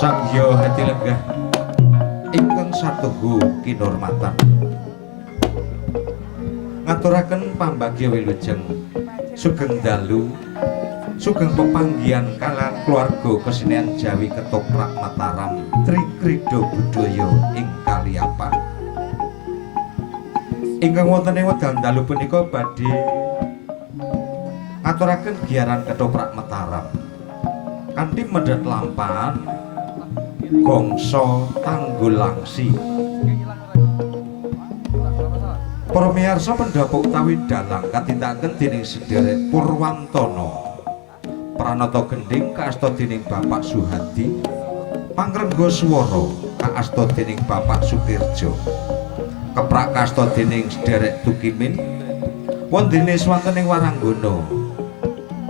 Sangya hati lenggah ingkang satuhu kinurmatan ngaturaken pambagya wilujeng sugeng dalu sugeng pepanggihan kaliyan keluarga kesenian Jawi Ketoprak Mataram Trikrida Budaya ing Kaliyapan ingkang wonten ing wekdal dalu punika badhe ngaturaken giyaran Ketoprak Mataram kanthi mendhet lampahan Gongso Tanggul Langsi. Para miyarsa pendhapuk utawi dalang katindakaken dening sedherek Purwantana. Pranata gendhing kaasta dening Bapak Suhadi. Pangrengga swara kaasta dening Bapak Sukirjo. Keprak kaasta dening sedherek Tukimin. Wondene swanten ing Waranggana.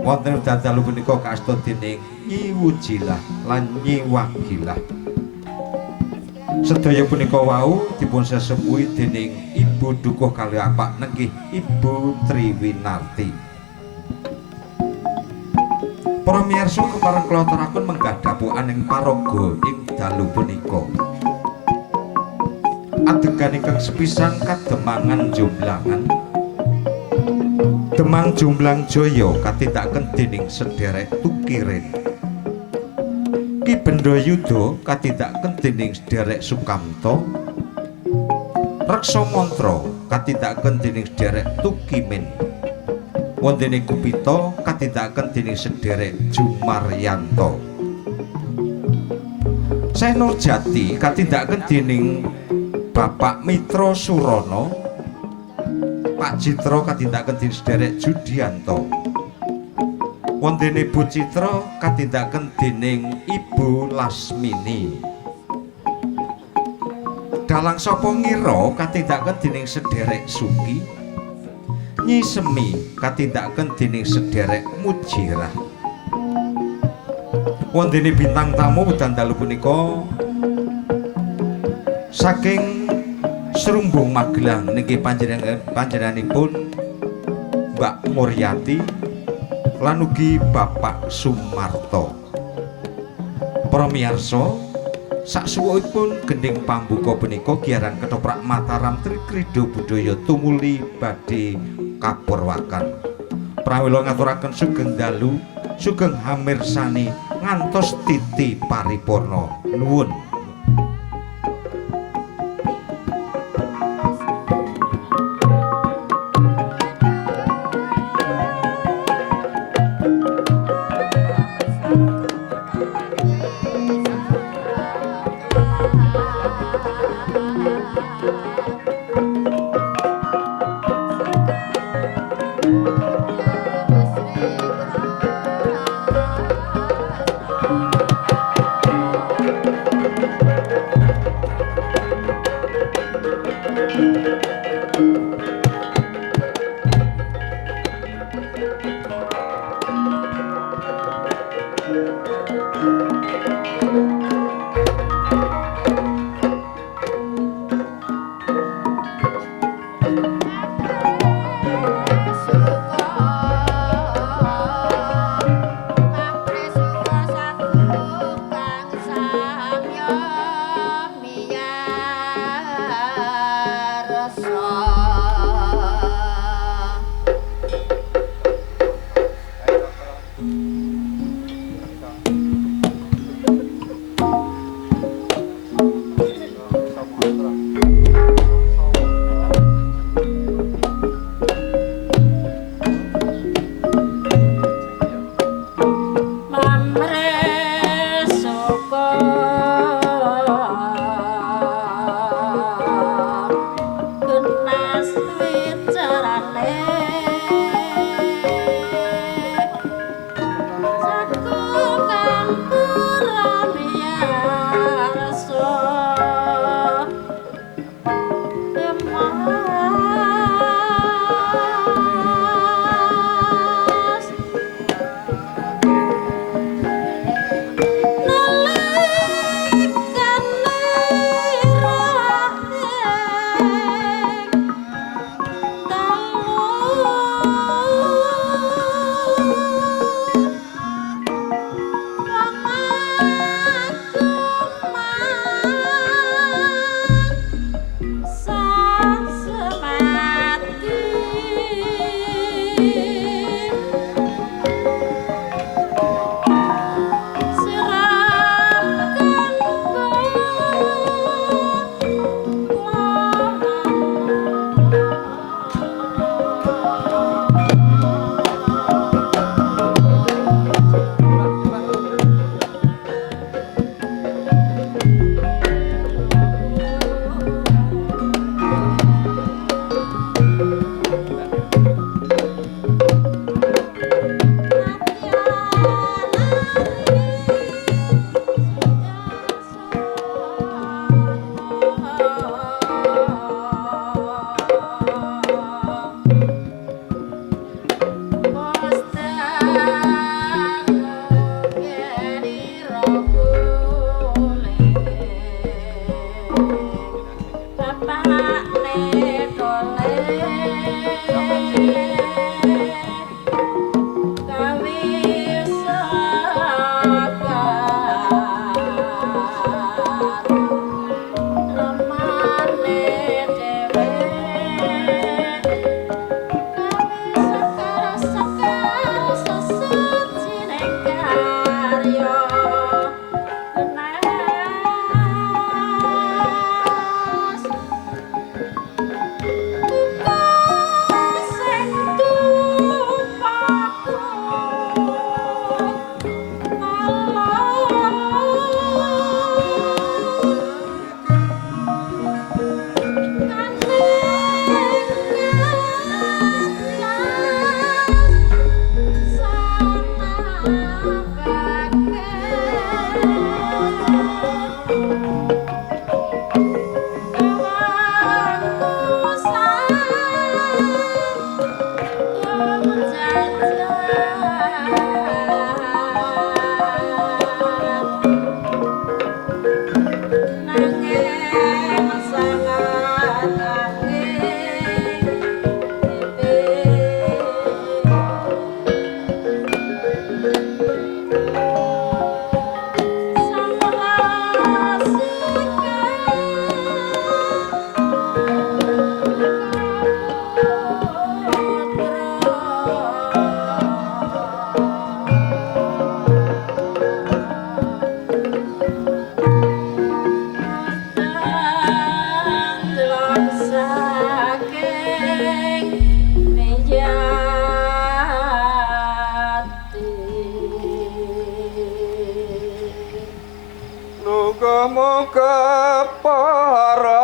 Wonten dadalu punika kaasta dening Nyi Wujilah lan Nyi Wagilah. Sedaya punika wau dipun sesepuhi dening Ibu Dukuh kalih Pak nenggih Ibu Triwinarti. Para miyarsa kepareng kula aturaken menggah dapokan ing paraga ing dalu punika. Adegan ingkang sepisan kademangan Jomblangan. Demang Jomblang Jaya katindakaken dening sedherek Tukirin. Ki Bendayuda katindakaken dening sedherek Sukamto. Reksa Mantra katindakaken dening sedherek Tukimin. Wondene Kupita katindakaken dening sedherek Jumaryanto. Senur Jati katindakaken dening Bapak Mitra Surana. Pak Citra katindakaken dening sedherek Judianto. Wondene Bu Citra katindakaken dening Ibu Lasmini. Dalang sapa ngira katindakaken dening sedherek Suki. Nyi Semi katindakaken dening sedherek Mujirah. Wondene bintang tamu wekdal dalu punika saking Serumbung Magelang niki panjenenganipun Mbak Muryati lan ugi Bapak Sumarto. Para miyarsa, saksuwunipun gending pambuka punika giyaran Ketoprak Mataram Trikrida Budaya tumuli badhe kapurwakan. Pramila ngaturaken sugeng dalu, sugeng hamirsani ngantos titi paripurna. Nuwun. kepara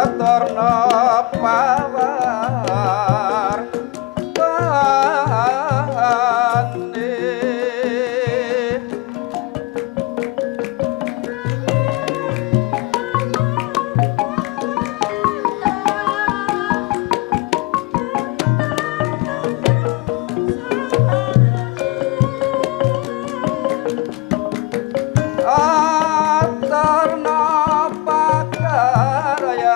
aturna pawar kane aturna pakaryan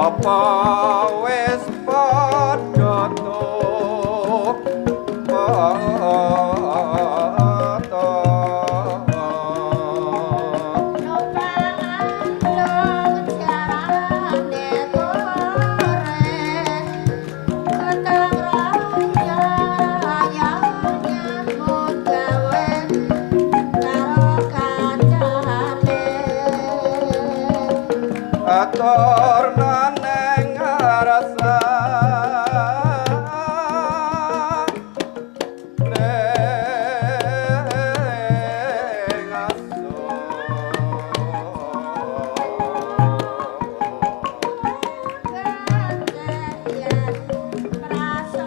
apa wis padha tuh atur neng rasa neng aso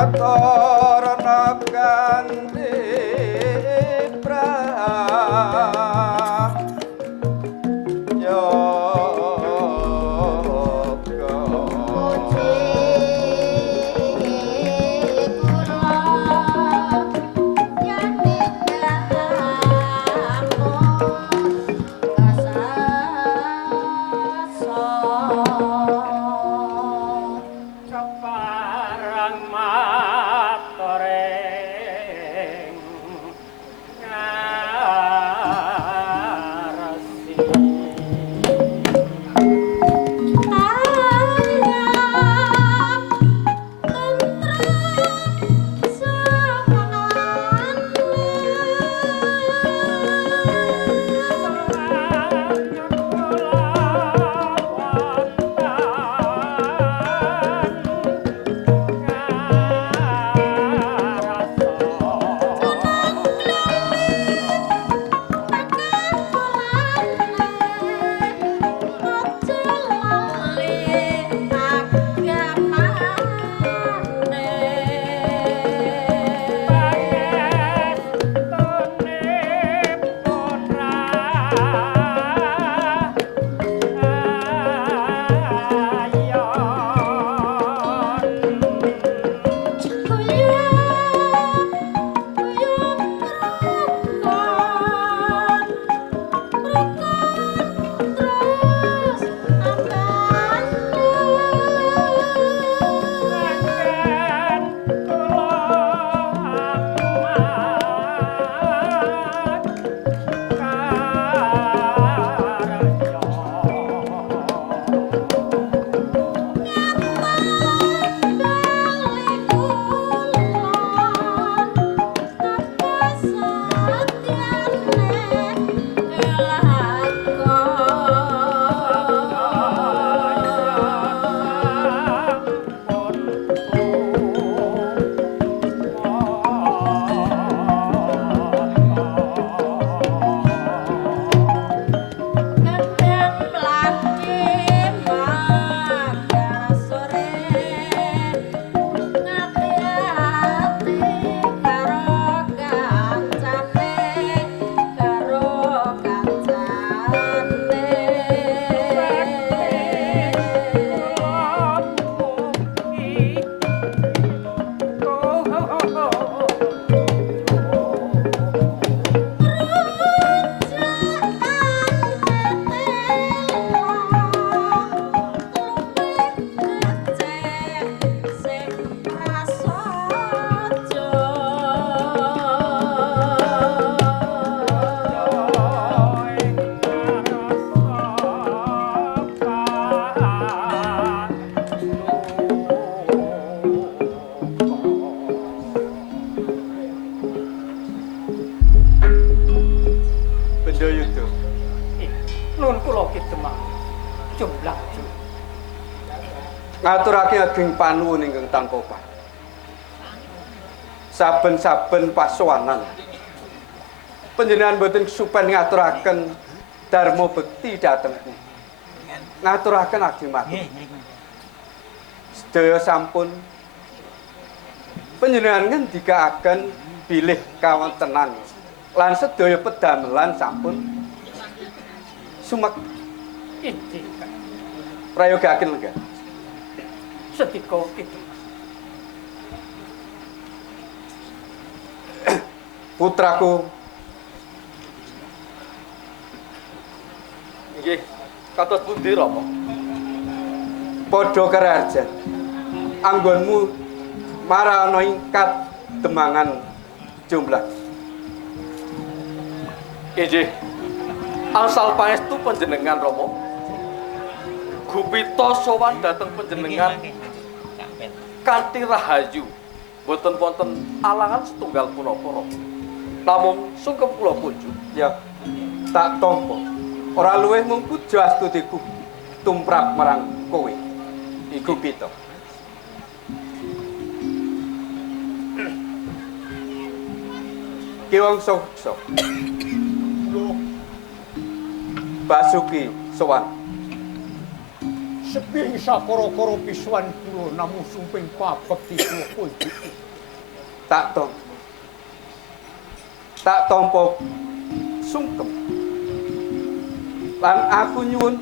atur nakanti Separang Bendayuda. Nun kula kidemang jumlah jum. Ngaturake ageng panuwun ingkang tanpa pak. Saben-saben pasowanan panjenengan boten supen ngaturaken dharma bekti dhateng kula. Ngaturaken ageng matur. Sedaya sampun panjenengan ngendikaaken bilih kawontenan lan sedaya pedamelan sampun sumek Injih prayogaken lenggah. sedika kidemang. Putraku, Nggih, kados pundi Rama? padha karajan anggonmu marana ingkat demangan jumlah. Inggih. Asal pangestu panjenengan Rama. Gupita sowan dhateng panjenengan kanthi rahayu. Boten wonten alangan setunggal punapa Rama. Namung sungkem kula punjuk. Ya, tak tampa. Ora luwih mung puja astutiku tumrap marang kowe. Iku pita. Kiwang Sokso. Basuki sowan. Seping sakara-kara pisuan kula namung sumping pabekti kula kunjuk. Tak tampa sungkem. Lan aku nyuwun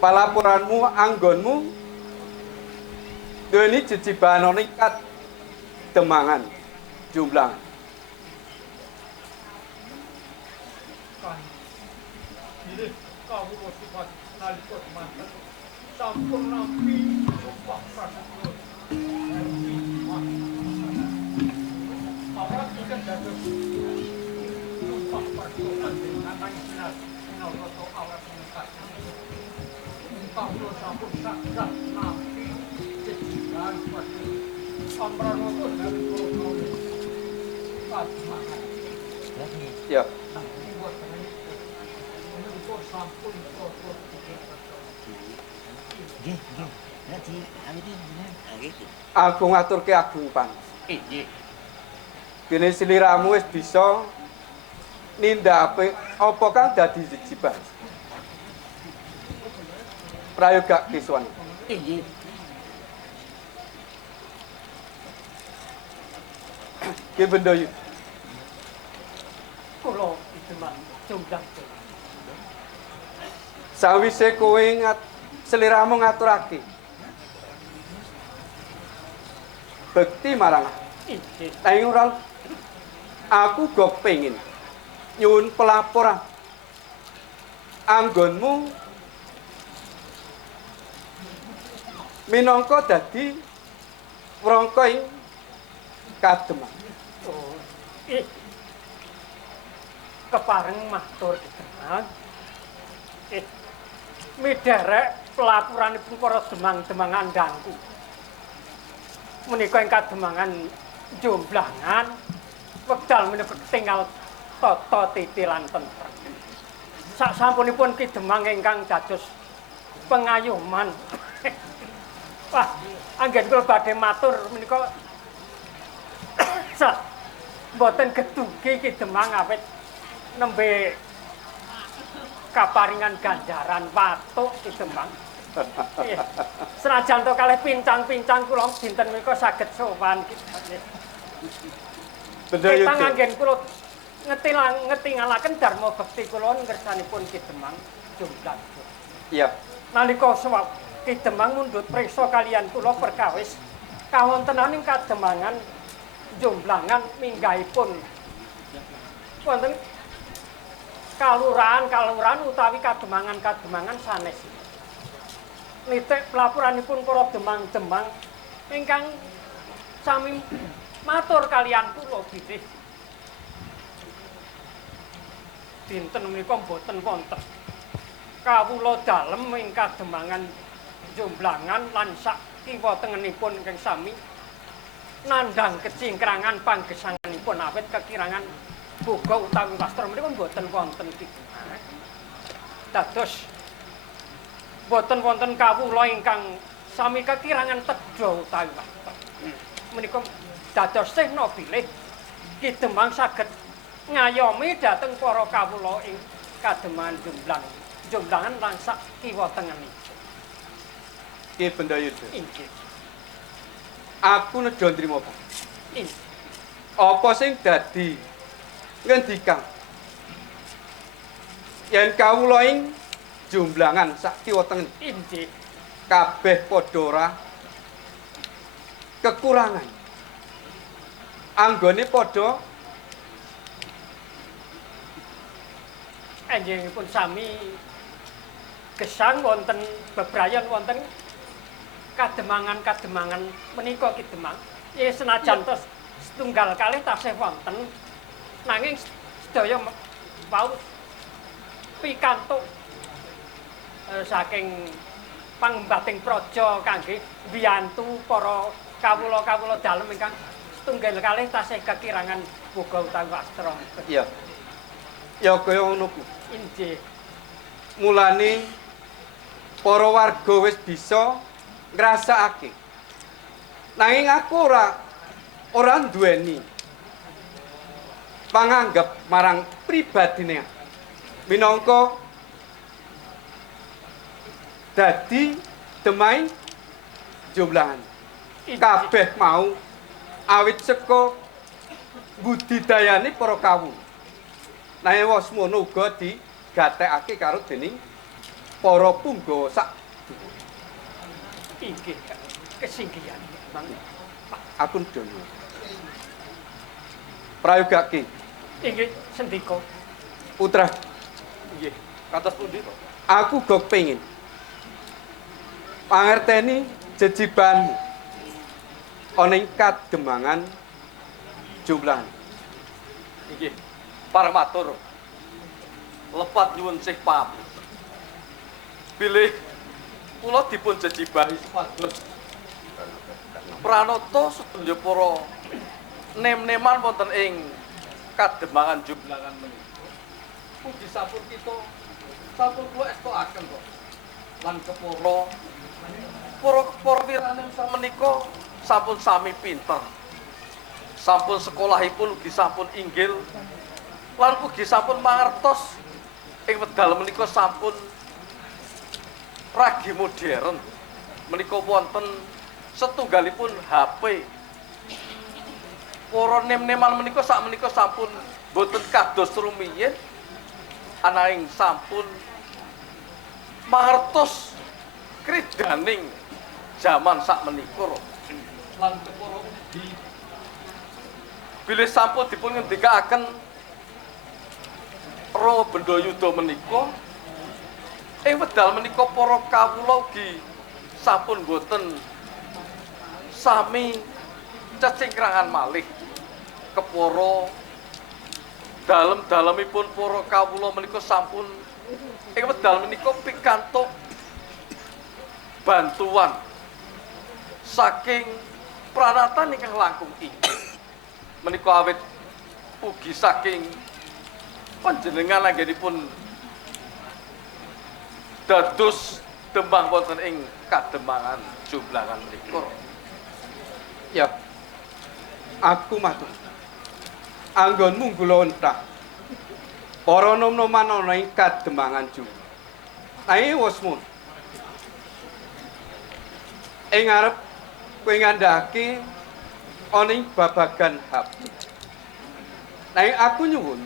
palapuranmu anggonmu dene jejiban nikat demangan jumlah. Pilih kawula sifat nalika manten sampun nampi sumpah prasaja. Awak ikan dados sumpah prasaja nang sinar roto awak menekat. Kawula sampun saged nampi jejiban prasaja. Amranoto dari kula. Padmahan. Ya. Aku ngaturke agung pan. Injih. Dene sliramu wis bisa nindakake apa kang dadi jejiban. Prayogake suwan. Injih. Ki Bendayu. Kula kidemang jumlah jum. Sawise kowe sliramu ngaturake bekti marang Injih. nanging ora aku go pengin nyuwun pelaporan anggonmu minangka dadi wrangka ing Kademak. Oh, kepareng matur kidemang. Miderek pelapuranipun para demang-demangan dangku. Menika ing kademangan jomblangan wekdal menika ketinggal tata titi lan tentrem. Sasampunipun kidemang ingkang dados pengayuman. Wah, anggen kula badhe matur menika mboten gedugi kidemang awit nembe kaparingan ganjaran watuk kidemang. Senajan to kalih pincang-pincang kula dinten menika saged sowan kidemang. Bendayu. Kita anggen kula ngetingalaken dharma bekti kula ngersanipun kidemang jumlah. Iya. Nalika suwap kidemang mundhut priksa kaliyan kula perkawis kawontenaning kademangan jomblangan minggahipun wonten kalurahan utawi kademangan sanes. Nitik pelapuranipun para demang-demang ingkang sami matur kaliyan kula bilih. Dinten menika boten wonten kawula dalem ing kademangan jomblangan lan sak kiwa tengenipun ingkang sami nandhang kecingkrangan panggesanganipun awit kekirangan boga utawi wastra menika mboten wonten kidungan. Dados boten wonten kawula ingkang sami kekirangan tedha utawi wastra. Menika dados sehna bilih Kidemang saged ngayomi dhateng para kawula ing kademangan Jomblangan lan sak kiwa tengenipun. Ki Bendayuda. Inggih. Aku nedha nrimo, Pak. Inggih. Apa sing dadi ngendikang yen kawula ing Jomblangan sak kiwa tengen Inggih. kabeh padha ora kekurangan. Anggone padha Enjingipun sami gesang wonten bebrayan wonten kademangan menika Kidemang. Ya senajan tos setunggal kalih tasih wonten nanging sedaya wau pikantuk saking pangembating praja kangge mbiyantu para kawula-kawula dalem ingkang setunggal kalih tasih kekirangan boga utawi wastra. iya. Ya kaya ngono ku. Inggih. Mulane para warga wis bisa ngrasakake. Nanging aku ora duweni panganggep marang pribadine minangka dadi demain Jomblangan. Kabeh mau awit saka budidayane para kawula. Nanging wis mono uga digatekake karo dening para punggawa sak Inggih, kesinggihan. Bang. aku dono. Prayogake Inggih, sendika. putra, Nggih, kados pundi to? aku uga pengin pangerteni jejibanmu ana ing kademangan Jomblangan. Nggih, pareng matur. Lepat nyuwun sih pamit. Bilih kula dipun jejibahi supados pranata sedaya para nem-neman wonten ing kademangan Jomblangan menika. Puji sampun kita sampun kula estokaken kok. Lan para wiranem menika sampun sami pinter. Sampun sekolahipun ugi sampun inggil lan ugi sampun mangertos ing wedal menika sampun ragi modern. Menika wonten setunggalipun HP. Para nem-neman menika sak menika sampun boten kados rumiyin ananging sampun mangertos kridaning jaman sak menika lan kepara ugi bilih sampun dipun ngendikaaken Rama Bendayuda menika ing wedal menika para kawula ugi sampun boten sami cecingkrangan malih kepara dalem-dalemipun para kawula menika sampun ing wedal menika pikantuk bantuan saking pranatan ingkang langkung inggih menika awit ugi saking panjenengan anggenipun dados dembang wonten ing kademangan Jomblangan menika. Ya, aku matur. Anggonmu kula entah. Para nom-noman ana ing kademangan Jomblangan. Nanging wis mun. Ing arep kowe ngandhake ana ing babagan hap. Nanging aku nyuwun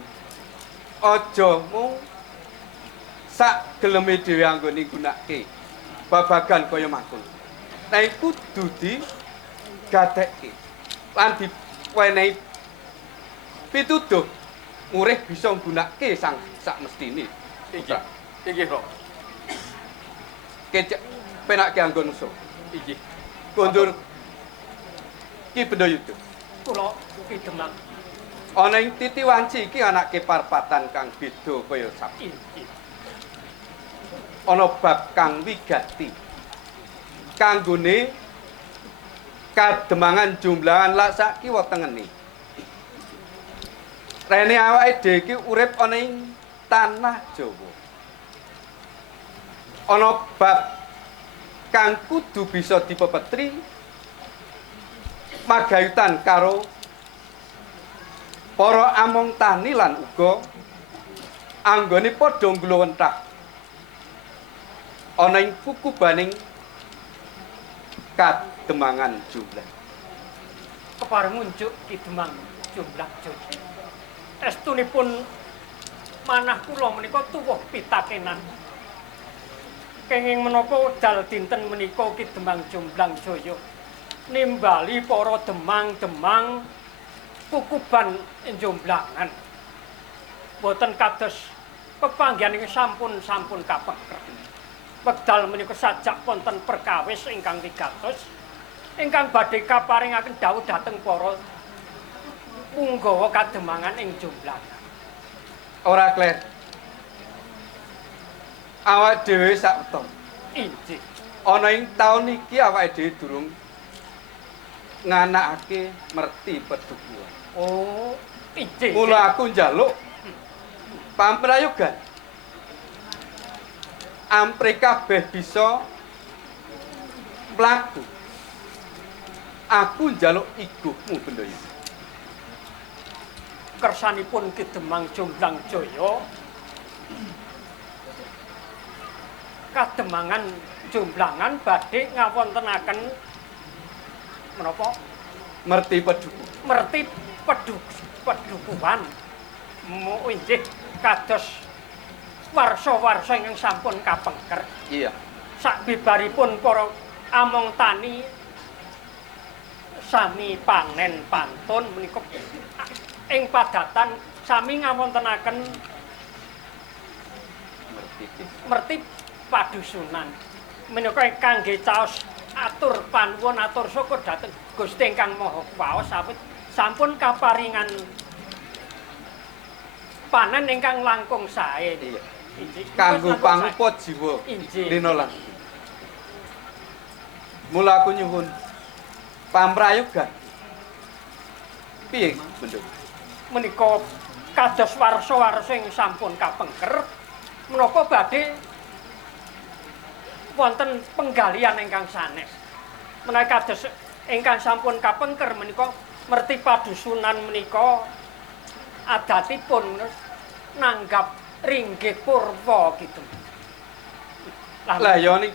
aja mung sak geleme dhewe anggone gunakake babagan kaya mangkon. Nanging kudu digatekke lan diwenehi pituduh murih bisa nggunakake sang sak mestine. Inggih. Inggih, Bro. Kecek penake anggon uso. Inggih. Kondur Ki Bendayuda. Kula Kidemang. Ana ing Titi Wanci iki anake parpatan kang beda kaya sapi. Inggih. Ana bab kang wigati. Kanggone kademangan Jomblangan lak sak kiwa tengene. Rene awake dhewe iki urip ana ing tanah Jawa. Ana bab kang kudu bisa dipepetri magayutan karo para among tani lan uga anggone padha ngluwenthah ana ing kukubaning Kademangan Jomblang. Kepareng unjuk Kidemang Jomblang Joyo. Estunipun manah kula menika tuwuh pitakenan. Kenging menapa dal dinten menika Kidemang Jomblang Joyo nimbali para demang-demang kukuban Jomblangan. Boten kados pepanggihan sampun kapengker. Wekdal menika sajak wonten perkawis ingkang wigatos ingkang badhe kaparingaken dawuh dhateng para punggawa kademangan ing Jomblangan. Ora kler. Awak dhewe sak weton. Injih. Ana ing taun iki awake dhewe durung nganakake merti pedukuhan. Oh, injih. Mula aku njaluk pamprayogan. Ampre kabeh bisa mlaku. Aku njaluk iguhmu Bendaya. Kersanipun Kidemang Jomblang Joyo Kademangan Jomblangan badhe ngawontenaken menapa? Merti peduku. Merti pedukuhan. Injih kados warsa-warsa ingkang sampun kapengker. Iya. Sakbibaripun para among tani sami panen pantun menika ing padatan sami ngawontenaken merti padusunan. Menika kangge caos atur panuwun atur syukur dhateng Gusti ingkang Maha Kuwasa sawet sampun kaparingan panen ingkang langkung sae. Iya. Kanggo panguput jiwa dina lan. Mula aku nyuwun pamprayogan. Piye, Bendaya? Menika kados warsa-warsa ing sampun kapengker menapa badhe wonten penggalian ingkang sanes. Menawi kados ingkang sampun kapengker menika merti padusunan menika adatipun nanggap ringgit purwa gitu. Lah ya ning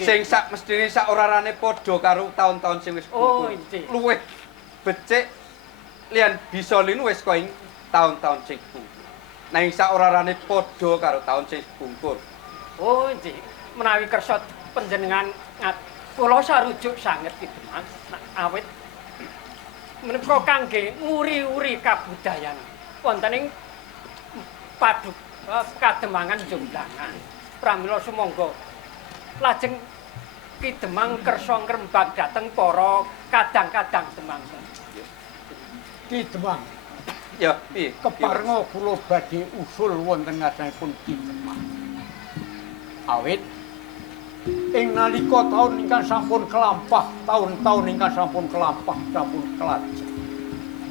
sing sak mestine sak orarane padha karo taun-taun sing wis Oh, pungkur. injih. Luwih becik liyan bisa linu wis kok ing taun-taun sing pungkur. Nang sak orarane padha karo taun sing pungkur. Oh, injih. Menawi kersa panjenengan kula sarujuk sanget gitu, Mas. Awit menika kangge nguri-uri kabudayan wonten ing Kademangan Jomblangan. Pramila sumangga lajeng Kidemang kersa ngrembag dhateng para kadang-kadang demang. Kidemang, Ya, piye? keparenga kula badhe usul wonten ngadanipun Kidemang. Awit ing nalika taun ingkang sampun kelampah, taun-taun ingkang sampun kelampah, sampun kelajeng.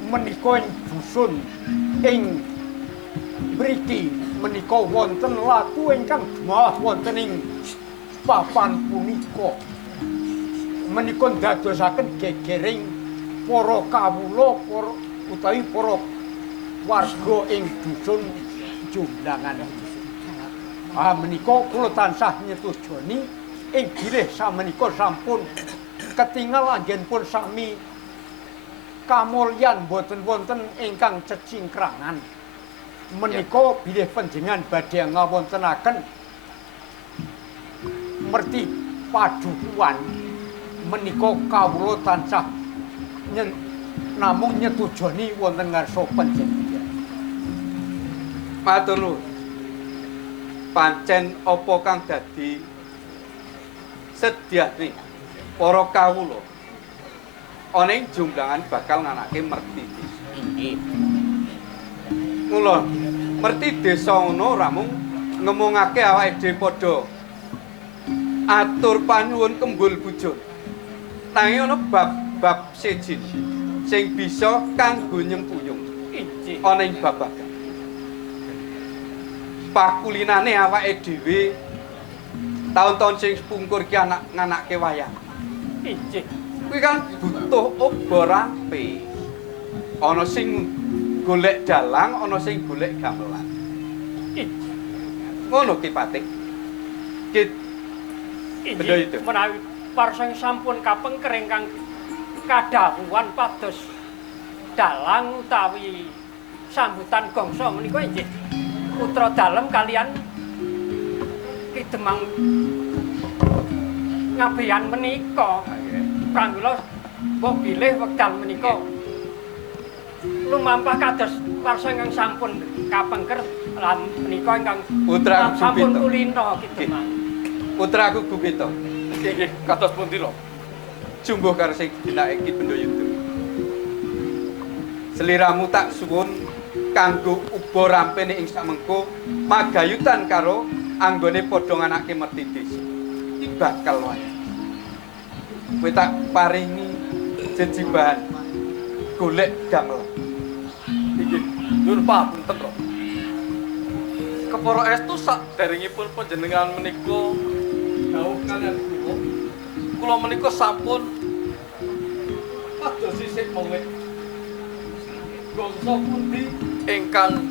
Menika ing dusun ing mriki menika wonten latu ingkang gemah wonten ing papan punika. Menika dadosaken gegering para kawula utawi para warga ing dusun Jomblangan. Menika kula tansah nyetujoni ing bilih samenika sampun ketingal anggenipun sami kamulyan boten wonten ingkang cecingkrangan. Menika bilih panjenengan badhe ngawontenaken merti padukuhan menika kawula tansah namung nyetujoni wonten ngarsa panjenengan. Matur nuwun. Pancen apa kang dadi sedyane para kawula ana ing Jomblangan bakal nganake merti desa. Inggih. Mula merti desa ngono ora mung ngemungake awake dhewe padha atur panuwun kembul bujur. Nanging ana bab-bab sejin sing bisa kanggo nyempuyung. Injih. ana ing babagan. Pakulinane awake dhewe taun-taun sing sepungkur ki nganakke wayang. Injih. Kuwi kan butuh obo rampe. Ana sing golek dalang, ana sing golek gamelan. Injih. Ngono ki Patih. Ki benda itu. Menawi parsing sampun kapengker ingkang kadhawuhan pados dalang utawi sambutan gongso menika injih putra dalem kalian Ki Demang ngabehan menika. Pramila mbok bilih wekdal menika lumampah kados warsa ingkang sampun kapengker lan menika ingkang Putra sampun Gubito. kulino Ki Demang. Putraku Gubito. Nggih, kados pundi lho? Jumbuh karo sing dinake Ki Bendayuda. Seliramu tak suwun kanggo uba rampene ing samengko magayutan karo anggone padha nganake merti desa. Iki bakal wae. Kowe tak paringi jejibahan golek gamelan. Nggih, nyuwun pamunten lho. Kepara estu saderengipun panjenengan menika dawuh kaliyan kula. Kula menika sampun pados sisih mengke. Gongso pundi ingkang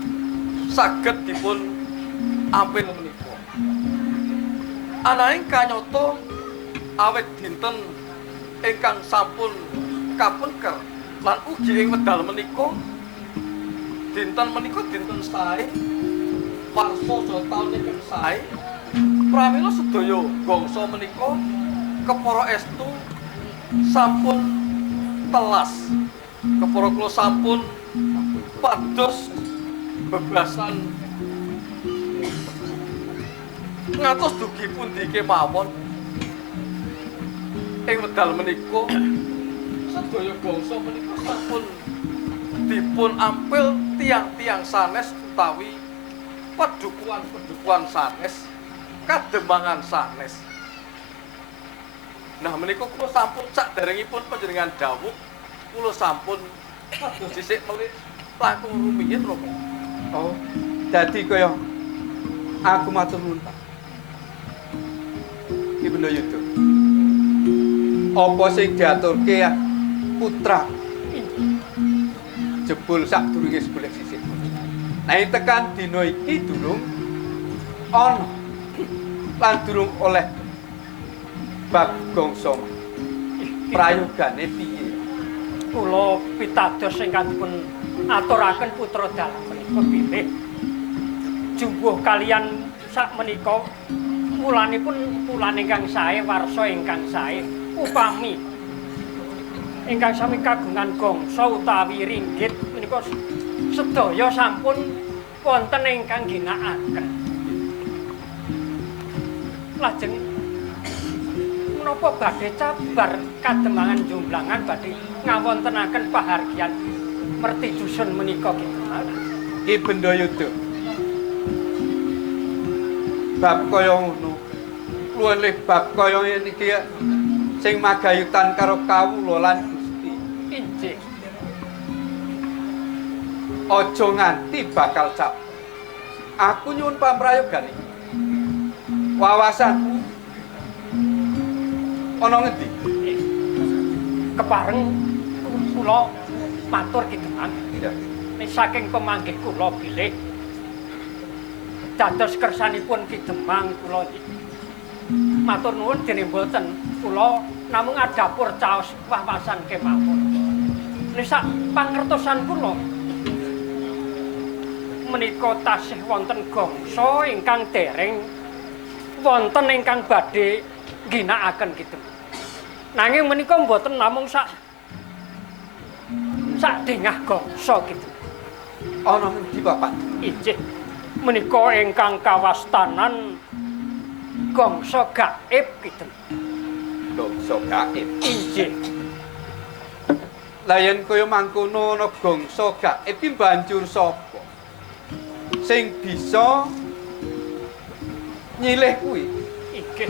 saged dipun ampil menika. Ananging kanyata awit dinten ingkang sampun kapengker lan ugi ing wedal menika dinten menika dinten sae warsa taun ingkang sae pramila sedaya gongso menika kepara estu sampun telas kepara kula sampun pados bebasan ngatos dugi pundi kemawon ing wedal menika sedaya bangsa menika sampun dipun ampil tiang-tiang sanes utawi pedukuhan sanes kademangan sanes. Nah menika kula sampun saderengipun panjenengan dawuh kula sampun pados dhisik melih langkung rumiyin lho. Oh, dadi kaya aku matur nuwun Pak. Ki Bendayuda. Apa sing diaturke putra jebul sadurunge golek sisih. Nah, tekan dina iki durung ana lan durung oleh bab gongso. Prayogane piye? Kula pitados ingkang dipun aturaken putra dalang menika bilih jumbuh kalian sak menika wulanipun wulan ingkang sae warsa ingkang sae upami ingkang sami kagungan gongso utawi ringgit menika sedaya sampun wonten ingkang ginakaken. Lajeng menapa badhe cabar kademangan jumblangan badhe ngawontenaken pahargyan merti dusun menika gitu. Ki Bendayuda. Bab kaya ngono. Luwih bab kaya niki sing magayutan karo kawula lan Gusti. Injih. Aja nganti bakal cap. Aku nyuwun pamrayogane. Wawasanmu ana ngendi? Kepareng kula matur kidungan. Ya. Nek saking pemanggih kula bilih dados kersanipun Ki Demang kula matur nuwun dene mboten kula namung adapur caos wawasan kemawon. Nek sak pangertosan kula menika tasih wonten gongso ingkang dereng wonten ingkang badhe ngginakaken gitu. Nanging menika mboten namung sak dengah gongso gitu. Ana ngendi Bapak? Injih. Menika ingkang kawastanan gongso gaib gitu. Gongso gaib. Injih. Lah yen kaya mangkono ana gongso gaib iki banjur sapa? Sing bisa nyilih kuwi. Inggih.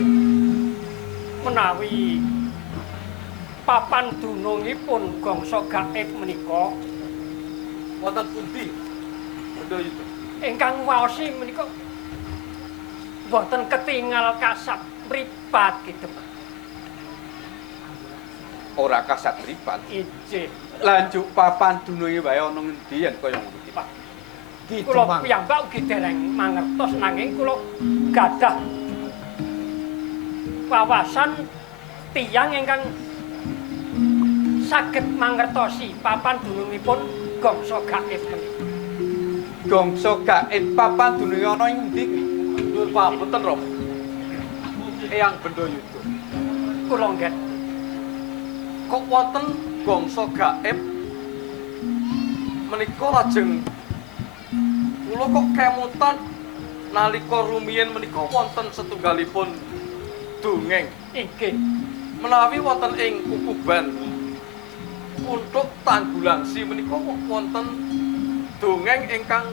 Menawi papan dunungipun gongso gaib menika Wonten pundi? Bendha yuda. Ingkang waosi menika boten ketingal kasat mripat Ki Demang. Ora kasat ripat. Injih. Lanjuk papan dununge wae ana ngendi yen kaya ngono iki, Pak? Ki Kula Demang. piyambak ugi dereng mangertos nanging kula gadah wawasan tiyang ingkang saged mangertosi papan dunungipun gongso gaib menika. Gongso gaib papan dununge ana ing endi kuwi? Nuwun pamunten, Rama. Eyang Bendha Yuda. Kula nggih Kok wonten bangsa gaib menika lajeng kula kok kemutan nalika rumiyin menika wonten setunggalipun dongeng inggih menawi wonten ing Kukuban untuk Tanggulangsi menika wonten dongeng ingkang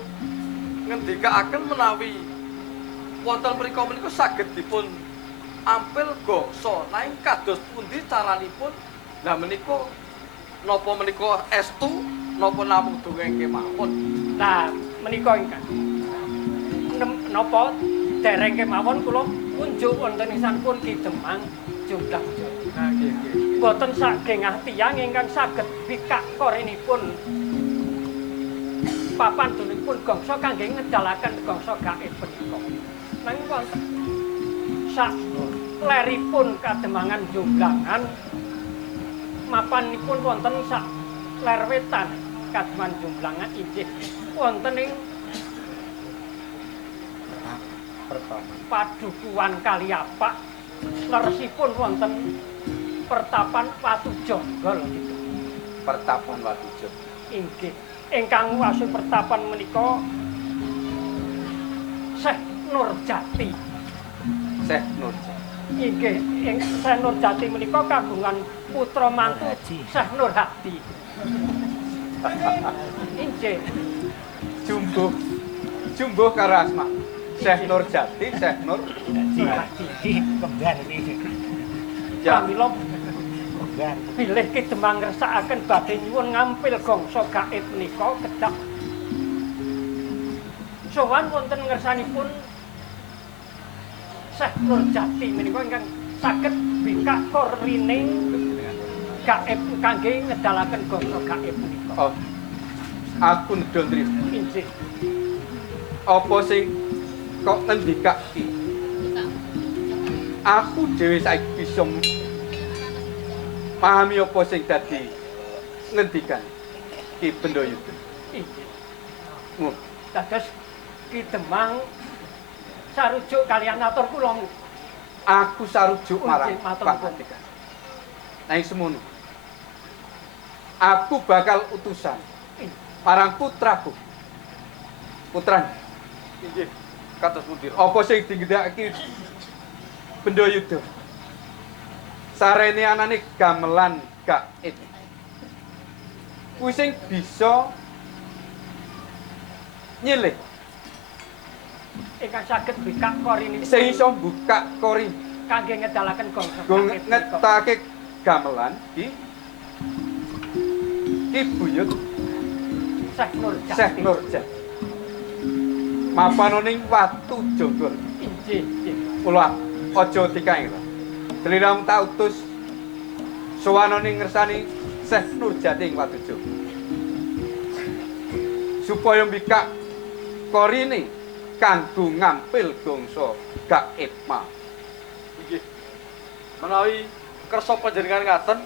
ngendikaaken menawi wonten menika saged dipun ampil gongso nanging kados pundi caranipun lah menika napa menika estu napa namung dongeng kemawon. Nah, menika ingkang napa dereng kemawon kula unjuk wontenisipun Ki Demang Jumlah Jaya. Nah, nggih nggih. Boten sagengah tiyang ingkang saged bikak korinipun papan dunungipun gongso kangge ngedalaken gongso gaib punika. Nanging wonten sak leripun kademangan Jomblangan mapanipun wonten sak ler wetan kademangan Jomblangan inggih wonten ing Padukuhan Kaliapak leresipun wonten Pertapan Watu Jonggol gitu. Pertapan Watujo. Inggih. Ingkang wasu pertapan menika Syekh Nurjati. Syekh Nurjati. Inggih, Syekh Nurjati menika kagungan putra mantu Syekh Nurhadi. Inggih. Jumbuh karo asma. Syekh Nurjati, Syekh Nur. Nurhadi. Kembar iki. Pramila bilih Ki Demang ngersakaken badhe nyuwun ngampil gongso gaib menika kedah sowan wonten ngersanipun Syekh Nurjati menika ingkang saged bikak korlining gaib kangge ngedalaken gongso gaib menika. Oh. Aku nedha nrimo. Inggih. Apa sing kok ngendikake? Aku dhewe saiki bisa pahami apa sing dadi ngendikan Ki Bendha Yuda. Inggih. Ngono. Dados Ki Demang sarujuk kaliyan atur kula. Aku sarujuk marang Inggih, matur Pak nuwun. Andika. Nanging semono. Aku bakal utusan marang putraku. Putrane. Inggih. Kados pundi? Apa sing dingendakake Bendha Yuda? Sarene anane gamelan gaib. Kuwi sing bisa nyilih, Ingkang saged bikak korinipun sing iso buka kori kangge ngedalaken gongso go gaib menika. ngetake gamelan ki buyut Syekh Nurjati. Syekh Nurjati. Mapan ning Watu Jonggol. Inggih, inggih. Kula aja dikae. Deliram tak utus sowan ning ngersani Syekh Nurjati ing Watu Jonggol. Supaya mbikak korine kanggo ngampil gongso gaib ma. Inggih. Menawi kersa panjenengan ngaten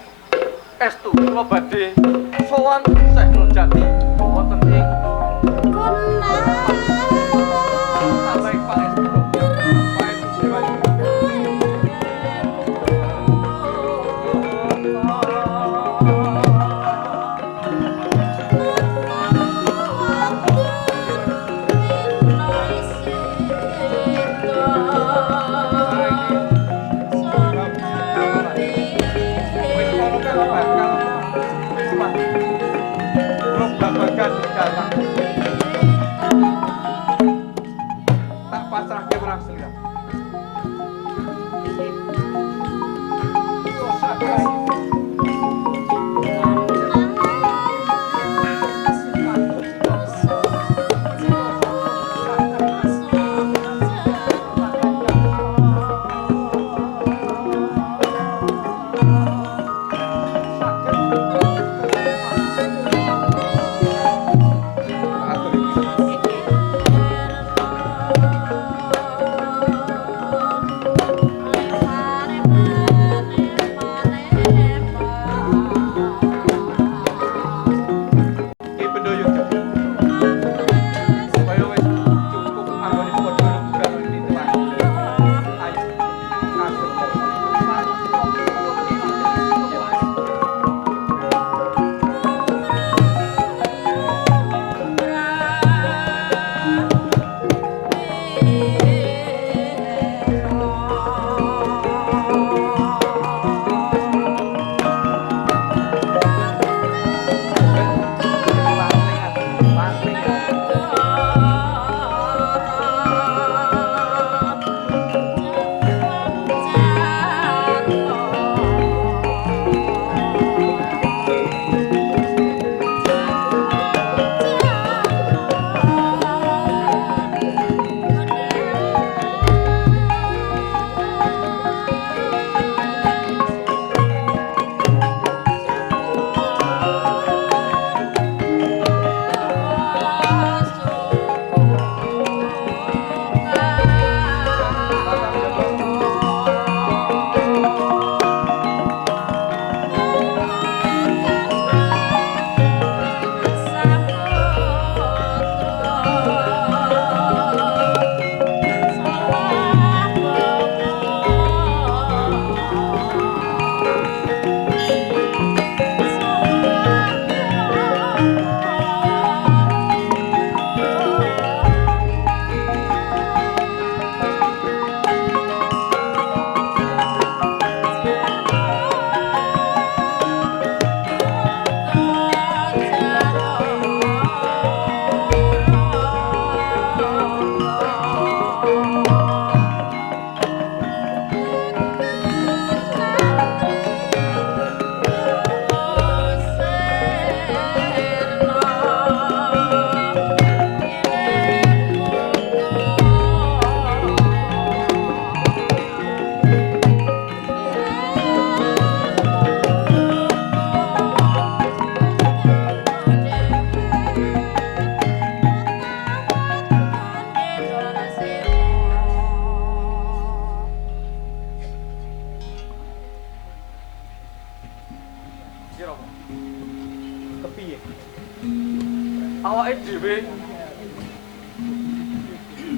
estu kula badhe sowan Syekh Nurjati wonten ing sampai Pak Estu. Pak Estu Dewa. Wis ono kan bakal wis mah. Kula babagan datang.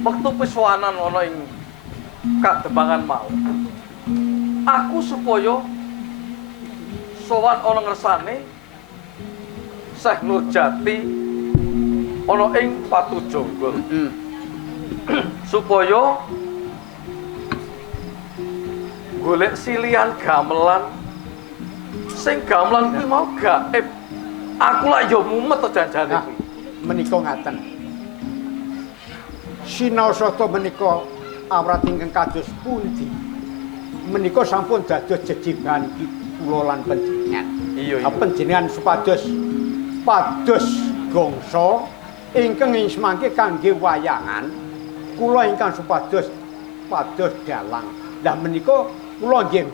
wektu pisuwanan ana ing Kademangan mau. Aku supaya sowan ana ngersane Syekh Nurjati ana ing Patu Jonggol. Supaya golek silihan gamelan sing gamelan kuwi mau gaib. Aku lak yo mumet to janjane kuwi. Menika ngaten. Sinaosata menika awrat ingkang kados pundi? Menika sampun dados jejiban kula lan panjenengan. Iya. Panjenengan supados pados gongso ingkang semangke kangge wayangan, kula ingkang supados pados dalang. Lah menika kula nggih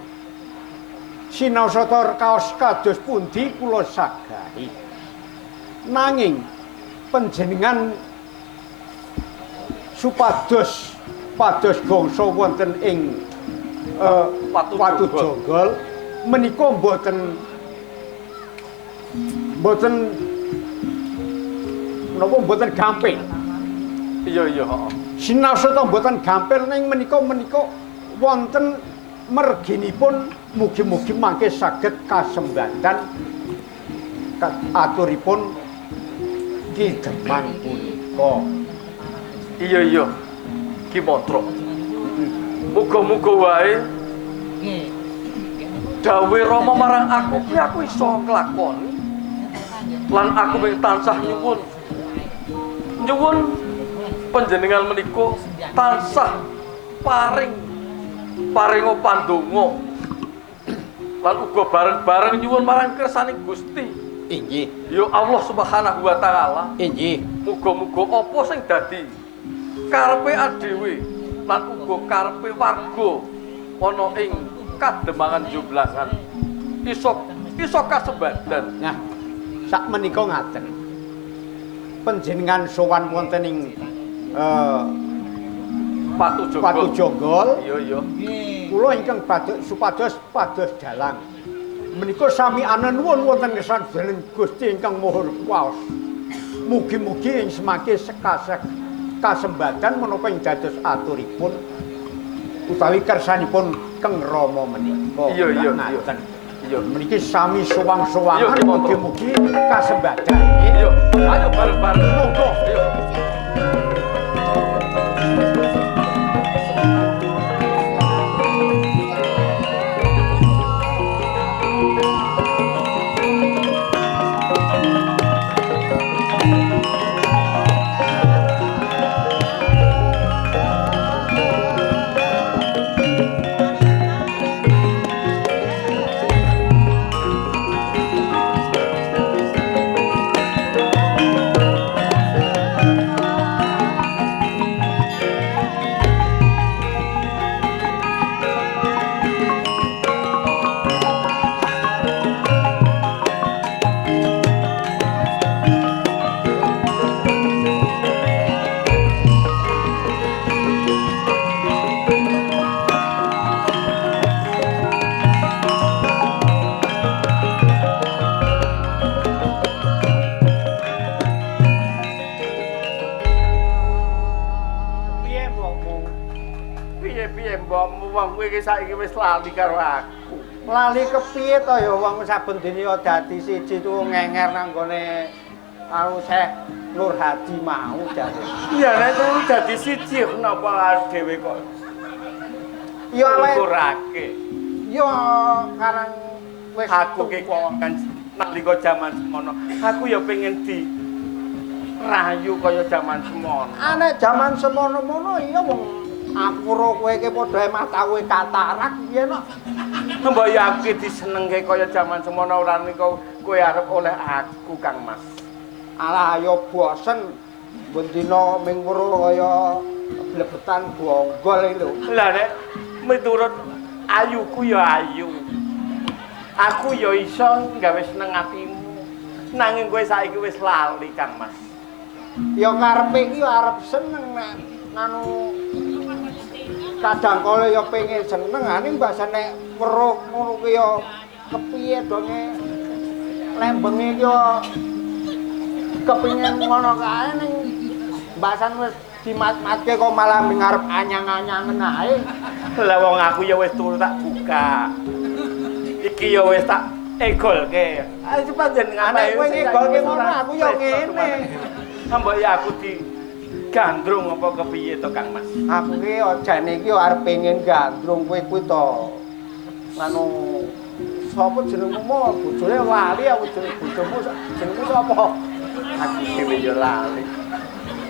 sinaosata kaos kados pundi kula sagahi. Nanging panjenengan supados pados gongso wonten ing Patu Jonggol menika mboten menapa mboten gampil. Iya, heeh. Sinaosata mboten gampil ning menika wonten merginipun mugi-mugi mangke saged kasembatan aturipun Ki Demang punika. Iya. Ki Mantra. Muga-muga wae dawuh Rama marang aku kuwi aku iso nglakoni. Lan aku ping tansah nyuwun panjenengan menika tansah paring pandonga. Lan uga bareng-bareng nyuwun marang kersaning Gusti. Inggih. Ya Allah Subhanahu wa taala. Inggih. Muga-muga apa sing dadi karepe adewe lan uga karepe warga ana ing Kademangan Jomblangan iso kasebadan. Nah, sak menika ngaten. Panjenengan sowan wonten ing Patu Jonggol. Iya. Kula ingkang supados pados dalang. Menika sami anuwun wonten kesadeyan Gusti ingkang Maha Kuwasa. Mugi-mugi ing semangke kasembatan menapa ing dados aturipun utawi kersanipun Kang Rama menika. Iya. Iya, mriki sami sowang-sowangan mugi-mugi kasembatan. Iya. Ayo bareng-bareng. Monggo. Ayo. Kowe saiki wis lali karo aku. Lali kepiye to ya wong saben dene ya dadi siji tuh ngenger nang gone karo Syekh Nurhadi mau jare. Iya nek turu dadi siji kenapa dhewe kok Ya kurake. Ya karang wis Aku ki kan nalika jaman semono. Aku ya pengen di rayu kaya jaman semono. Nek jaman semono-mono iya wong aku karo kowe iki padha mata kowe katarak piye no. Mbok ya aku disenengke kaya jaman semono ora nika kowe arep oleh aku Kang Mas. Alah ya bosen bendina ming weruh kaya blebetan bonggol iki lho. Lah nek miturut ayuku ya ayu. Aku ya iso gawe seneng atimu. Nanging kowe saiki wis lali Kang Mas. Ya karepe iki arep seneng nek anu kadang kala ya pengen seneng ning mbasa nek weruh ngono kuwi ya kepiye donge lembenge iki ya kepengin ngono kae ning Mbasan wis dimat-matke kok malah ngarep anyang-anyangen ae. Lah wong aku ya wis turu tak buka. Iki ya wis tak egolke. Ah cepat jenengan Nek kowe ngegolke ngono aku ya ngene. Mbok ya aku di gandrung apa kepiye to Kang Mas? Aku ki jane iki arep pengen gandrung kowe kuwi to. Nganu sapa jenengmu mo? Bojone lali aku bojomu jenengmu sapa? Aku dhewe ya lali.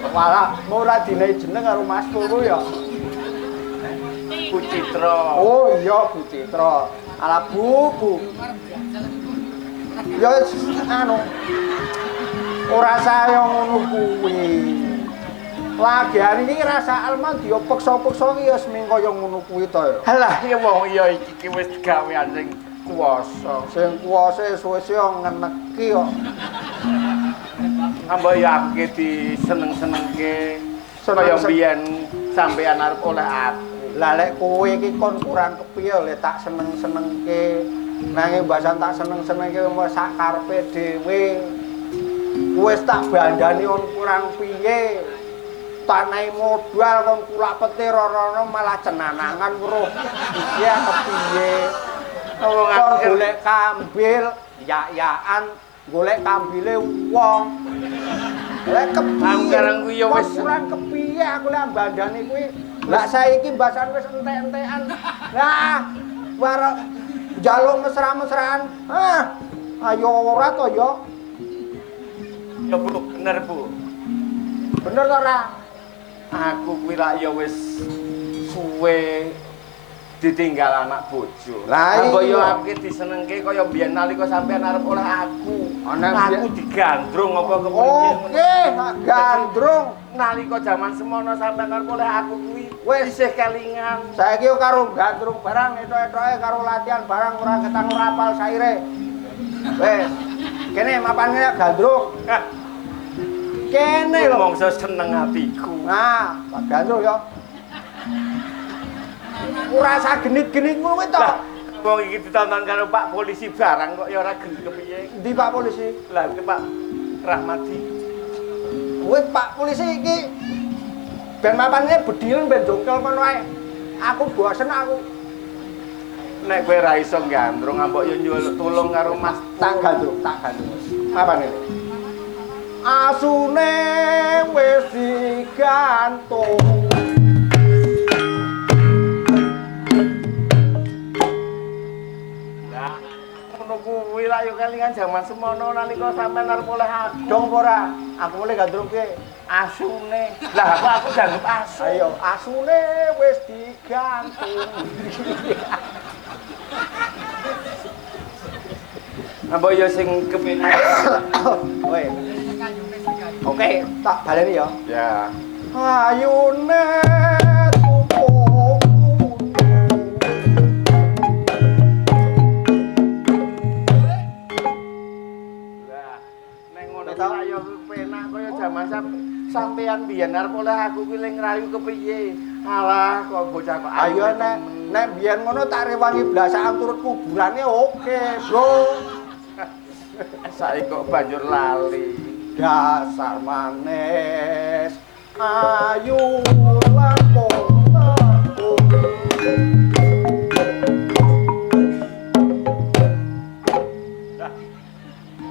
Walah, mau ora dinehi jeneng karo Mas Loro ya. Bu Citra. Oh iya Bu Citra. Ala Bu. Ya anu. Ora saya ngono kuwi. Lagian iki rasa alman dia peksa-peksa iki ya seming kaya ngono kuwi to ya. Halah ya wong iya iki wis gawean sing kuwasa. Sing kuwase suwe-suwe ngeneki kok. Ambek ya aku diseneng-senengke Seneng- kaya mbiyen sampean arep oleh aku. Lah lek kowe iki kon kurang kepiye le tak seneng-senengke. Nanging mbasan tak seneng-senengke wis sak karepe dhewe. Wis tak bandani on kurang piye. Tak naik modal kon kulak petir rono malah cenanangan weruh. Iki kepiye? Wong Kon aku golek kambil yak-yakan golek kambile wong. Lek kepiye? Aku karang kuwi ya wis kurang kepiye aku lek bandani kuwi. Lah saiki mbasan wis entek-entekan. Lah warek njaluk mesra-mesraan. Ah, ayo ora to ya. ya Bu, bener Bu. Bener to ora? Aku kuwi lak ya wis suwe ditinggal anak bojo. Lah Ambek iya. ya aku disenengke kaya mbiyen nalika sampean arep oleh aku. Ana Aku digandrung apa kepriye. Oke, gandrung. Nalika jaman semono sampean arep oleh aku kuwi Wis. isih kelingan. Saiki yo karo gandrung barang etok-etoke karo latihan barang ora ketang ora apal saire. Wes. Kene mapane gandrung. Kene lho. Mongso seneng atiku. Nah, Pak Gandrung yo. Ora usah genit-genit ngono kuwi to. Lah, wong iki ditonton karo Pak Polisi barang kok ya ora gelem kepiye. Ndi Pak Polisi? Lah iki Pak Rahmadi. Wis Pak Polisi iki ben mapane bedilen ben jongkel kono ae. Aku bosen aku. Nek kowe ra iso gandrung ambek yo nyuwun tulung karo Mas Tak gandrung. Mapane? Asune wis digantung. Lah, ngono kuwi lak yo kelingan jaman semono nalika sampean arep oleh aku. Dong ora, aku mulai gandrung piye? Asune. Lah aku dianggep asu. Ayo, asune wis digantung. Ambek yo sing kepenak. Woi. Oke, tak baleni ya. Ya. Ayune tumpuk. Lah, nek ngono kuwi lak yo penak kaya jaman sampean biyen arep oleh aku kuwi ling rayu kepiye. Alah kok bocah kok Ayo nek biyen ngono tak rewangi blasakan turut kuburane oke, Bro. saiki kok banjur lali. Dasar manis. Ayu lampung.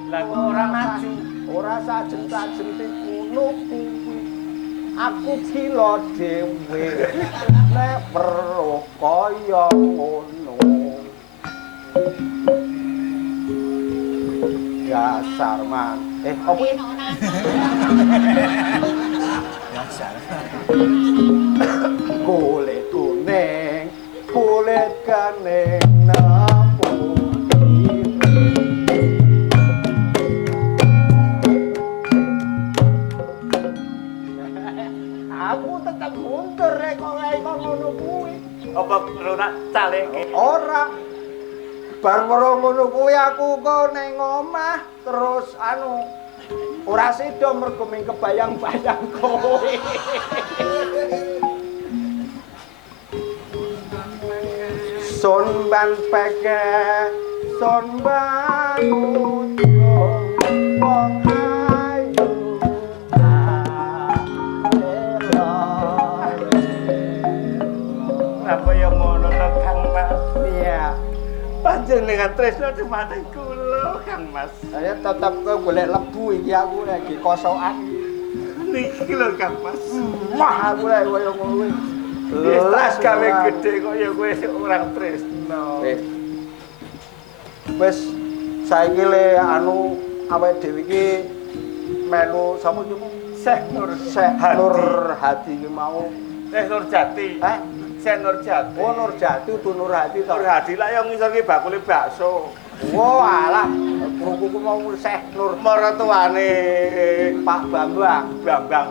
Lah kok ora maju. Ora sajen-sajen ngono kuwi. Aku gila dhewe. Nek perlu kaya ngono. Dasar man. Apa iki? Dasar. Kulit kuning, kulit kaneng nampung. Aku tetep mundur rek kok ngono kuwi. Apa perlu tak calekke? Ora. Bar weruh ngono kuwi aku kok ning omah terus ora sida mergo ming kebayang-bayang kowe. Son ban peke, son ban ujo, wong ayu. ora kaya ngono to Kang Mas. Iya. Panjenengan tresno dhumateng kula Kang Mas. Saya tetep ke golek lebu iki aku lagi kosokan. Niki lho Kang Mas. Wah aku lek kaya ngono kuwi. Las gawe gedhe kaya kowe orang tresno. Wis saiki le anu awake dhewe iki melu sapa iki mau? Syekh Nur Hadi iki mau. Nur Jati. Hah? Syekh Nur Jati. Oh Nur Jati tu Nur Hadi to. Nur Hadi lah yang ngisor ki bakule bakso. Oh alah, krukuku mau Syekh Nur Maratuane Pak Bambang. Bambang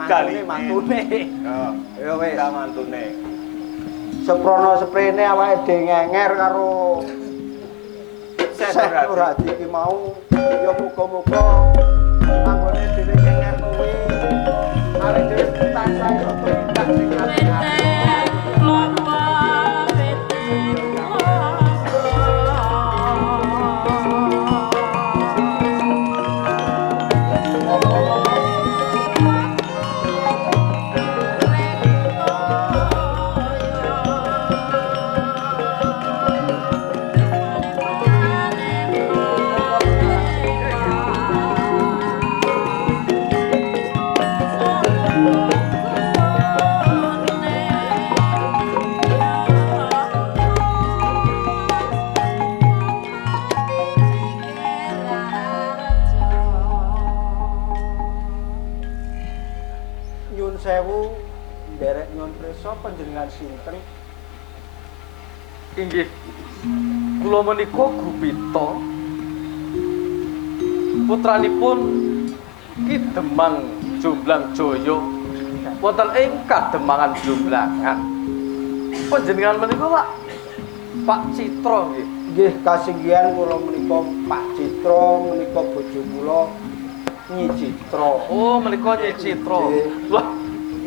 Mantune. Heeh. Ya wis. Mantune. Seprono sprene awake dhewe ngenger karo Syekh Nur Hadi iki mau ya muga-muga anggone dhewe ngenger kuwi arek dhewe tansah iso tumindak sing ati-ati. Nyun sewu nderek nyun prisa panjenengan sinten? Inggih. Kula menika Gupita. Putranipun Ki Demang Jomblang Jaya wonten ing Kademangan Jomblangan. Panjenengan menika Pak Citra nggih. Nggih kasinggihan kula menika Pak Citra menika bojo kula Nyi Citra. Oh, menika Nyi Citra. Nggih. Lah,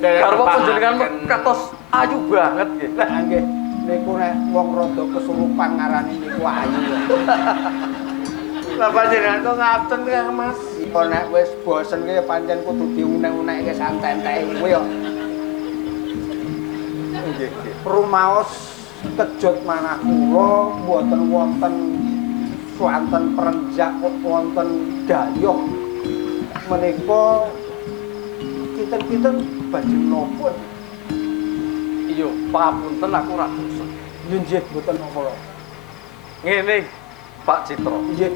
garwa panjenengan katos ayu banget nggih. Lah nggih niku nek wong rada kesurupan ngarani niku ayu. Lah panjenengan kok ngaten Kang Mas. Iku nek wis bosen ki pancen kudu diunek-unekke santai-santai kuwi yo. Nggih, nggih. Rumaos kejut manah kula mboten wonten swanten perenjak wonten dayuh menika kinten-kinten badhe napa? Iya, papunten aku ora dosa. Nggih mboten napa. Ngene, Pak Citra. Nggih.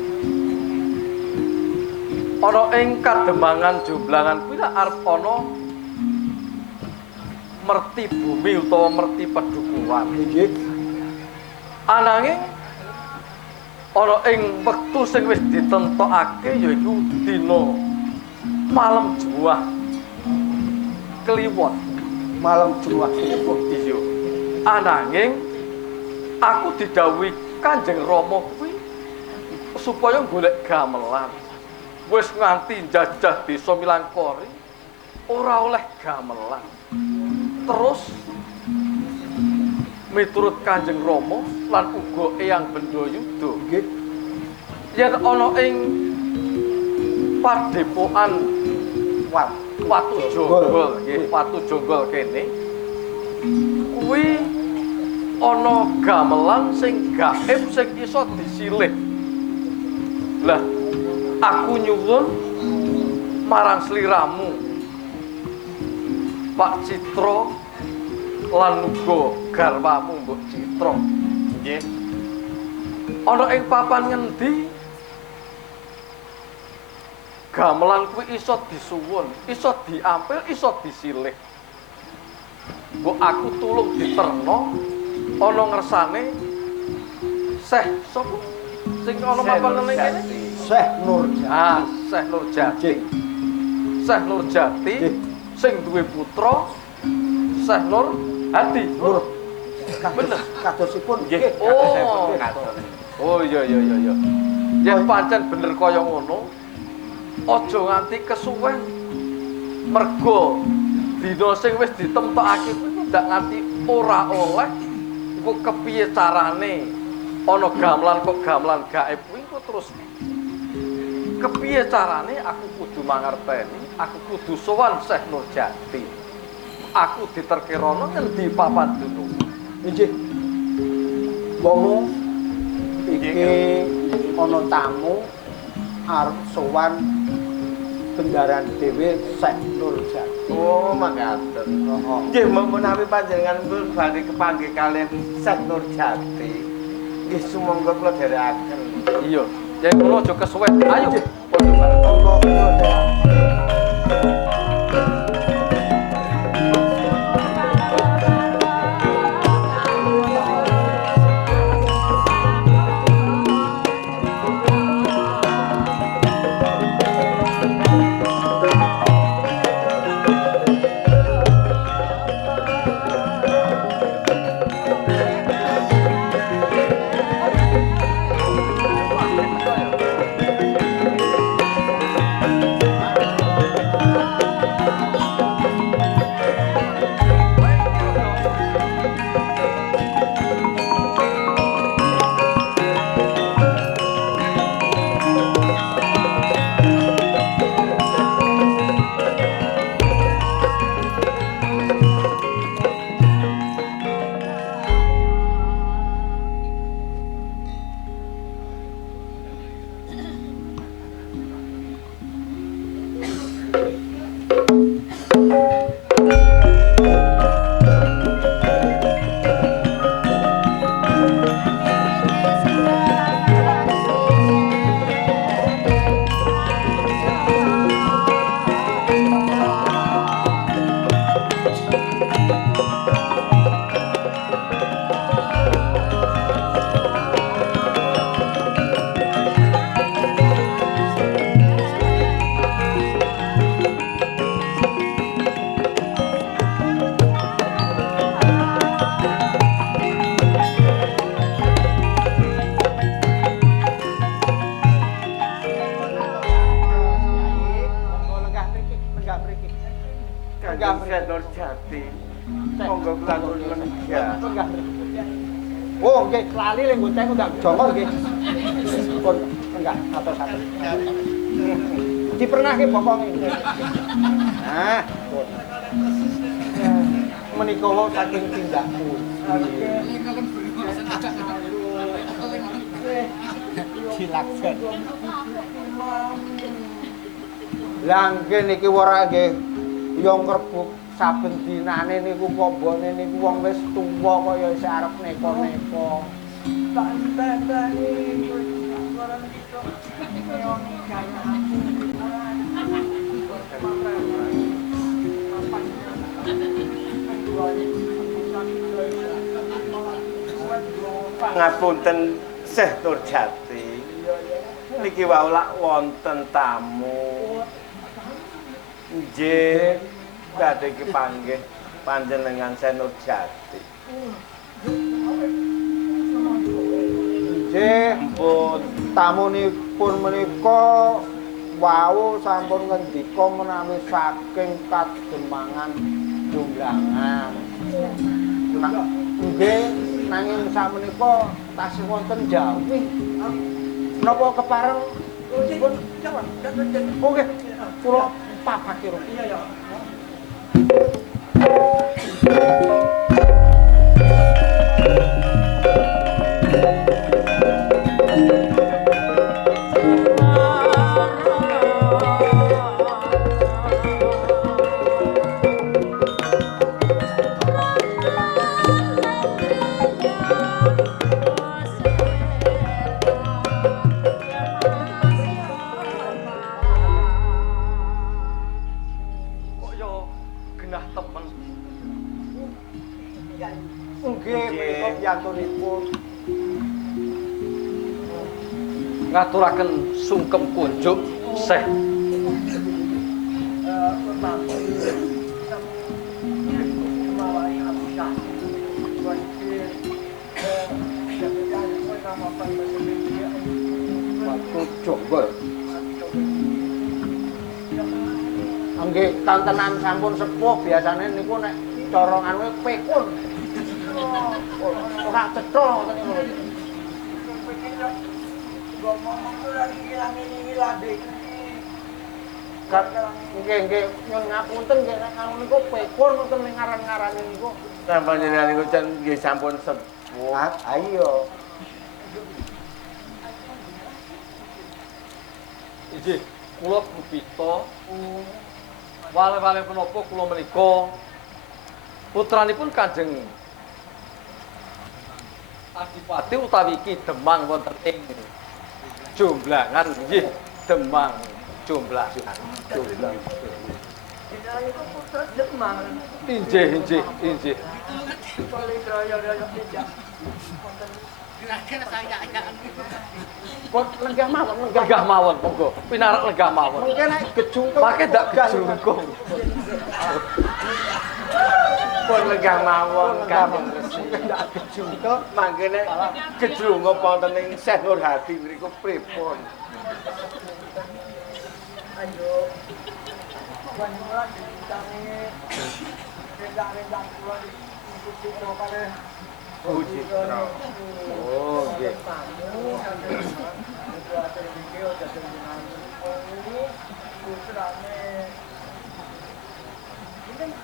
Ana ing Kademangan Jomblangan kuwi lak arep ana merti bumi utawa merti pedukuhan. Nggih. Ananging ana ing wektu sing wis ditentokake yaiku dina malam Jumat Kliwon. Malam Jumat Oh iya. Ananging aku didhawuhi Kanjeng Rama kuwi supaya golek gamelan. Wis nganti njajah desa Milangkori ora oleh gamelan. Terus miturut Kanjeng Rama lan uga Eyang Bendayuda nggih. yen ana ing padepokan Watu Jonggol nggih, Watu Jonggol kene kuwi ana gamelan sing gaib sing iso disilih. Lah aku nyuwun marang sliramu Pak Citra lan uga garwamu Mbok Citra. Nggih. Ana ing papan ngendi gamelan kuwi iso disuwun, iso diampil, iso disilih. Mbok aku tulung diterno ana ngersane Syekh sapa? Sing ana papan ning kene? Syekh Nur Jati. Ah, Syekh Nur Jati. Syekh Nur Jati sing duwe putra Syekh Nur Hadi. Nur. Bener. Kadosipun Nggih. Oh. Oh iya iya iya iya. Yen pancen bener kaya ngono, aja nganti kesuwen. Mergo dina sing wis ditemtokake kuwi ndak nganti ora oleh iku kepiye carane ana gamelan kok gamelan gaib kuwi kok terus kepiye carane aku kudu mangerteni, aku kudu sowan Syekh Nur Jati. Aku diterke rono ngendi papan dunung. Inggih. Wong iki ana tamu arep sowan bendaran dhewe Syekh Nurjati. Oh, makaten. Nggih, menawi panjenengan pun badhe kepanggih kalian Syekh Nurjati. Nggih, sumangga kula dherekaken. Iya, yen ngono aja kesuwen. Ayo. Padha bareng monggo kula dherekaken. Nurjati. Monggo kula nuwun ya. Oh, nggih, lali lek nggo teh ndang jongkol nggih. Pun enggak atos-atos. Dipernahke bokonge. Nah, pun. Menika wae saking tindakku. Dilaksen. Lah nggih niki ora nggih ya ngrebuk saben dinane niku kok mbone niku wong wis tuwa kaya isih arep neko-neko. Pangapunten Syekh Nurjati. Niki wau lak wonten tamu. Nggih, badhe kepanggih panjenengan Syekh Nurjati. Nggih, pun tamunipun menika wau sampun ngendika menawi saking kademangan Jonglangan. Nggih, nanging sakmenika tasih wonten Jawi. Napa kepareng pun jawan? Oke, kula papake ro. Iya ya. Ngaturaken sungkem kunjuk Syekh. Waktu jonggol. Nggih, kantenan sampun sepuh biasane niku nek cara anu pekun. Ora cetha ngoten niku. Nggih nyun ngapunten nggih nek ngono niku pekun wonten ning ngaran-ngarane niku. Lah panjenengan niku jan nggih sampun sepuh. Ayo. Inggih, kula Bupita. Wale-wale punapa kula menika putranipun Kanjeng Adipati utawi Ki Demang wonten ing Jomblangan nggih, Demang Jomblangan. Inggih. Pot lenggah mawon, Lenggah mawon monggo. Pinarak lenggah mawon. Mungkin nek gejungkung. Pakai ndak gejungkung. Pun lenggah mawon Kanjeng Resi. Ndak gejungkung. Mangkene gejrungu wonten ing Syekh Nur Hadi mriku pripun? Ayo. Wanula ditangi rendak-rendak kula iki karo Oh, Citra. Oh, nggih.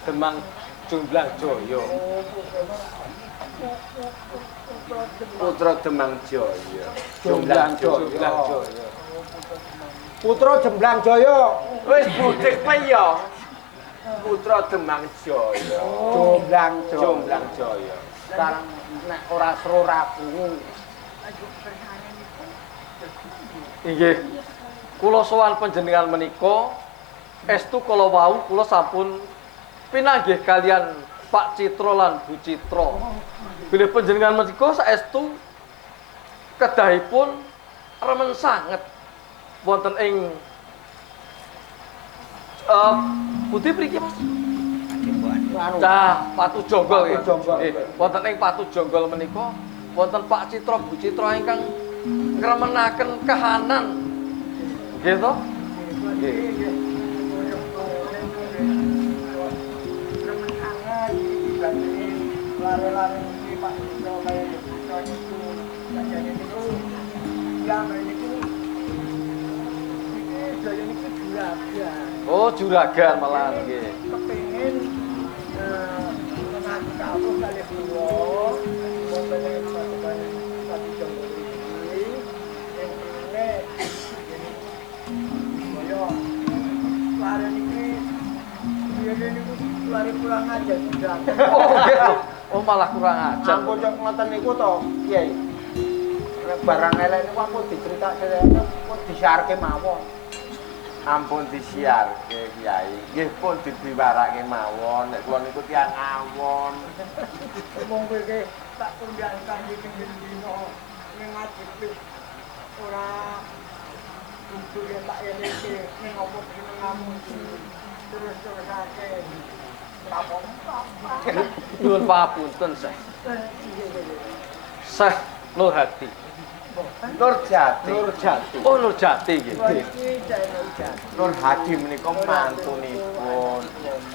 Demang Jomblang Jaya. Putra Demang Jaya. Jomblang Jaya. Putra Jemblang Jaya. Wis budhek ya. Putra Demang Jaya. Jomblang Jaya. Sekarang nek ora seru ragu. Inggih. Kula sowan panjenengan menika estu kala wau kula sampun pinanggih kalian Pak Citra lan Bu Citra. Bilih panjenengan menika saestu kedahipun remen sanget wonten ing pundi priki Mas? Cah Patu Jonggol nggih. Nggih, wonten ing Patu Jonggol menika wonten Pak Citra Bu Citra ingkang ngremenaken kahanan. Nggih to? Nggih. Lare-lare iki Pak Citra kaya Citra niku janjane niku lambe niku iki daya niku juragan. Oh, juragan malah nggih. Kepengin menawi kawruh kalih kula wonten ing Pati Jonggol iki ing mrene kaya lare niki biyen niku lare kurang ajar juragan. Oh, nggih. Oh, malah kurang ajar. Ampun cok ngoten niku to, Kyai. Nek barang elek niku ampun diceritakake, ampun disiarke mawon. Ampun disiarke, Kyai. Nggih pun dibiwarake mawon. Nek kula niku tiyang awon. Mong kowe iki tak tundhan kanthi pinggir dina ning ngadepi ora kudu yen tak eleke ning opo jenengamu terus-terusake. Nuwun papunten, Syekh. Syekh Nur Hadi. Nur Jati. Oh, Nur Jati nggih. Nur Hadi menika mantunipun.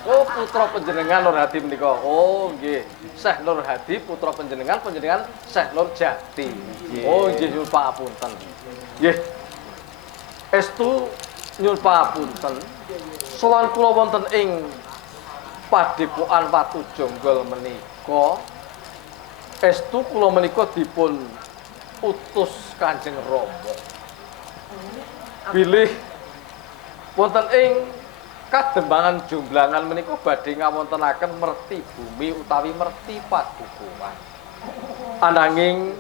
Oh, putra panjenengan Nur Hadi menika. Oh, nggih. Syekh Nur Hadi putra panjenengan Syekh Nur Jati. Oh, nggih nyuwun papunten. Nggih. Estu nyuwun papunten. Sowan kula wonten ing Padepokan Watu Jonggol menika estu kula menika dipun utus Kanjeng Rama. Bilih wonten ing Kadembangan Jomblangan menika badhe ngawontenaken merti bumi utawi merti padukuhan. Ananging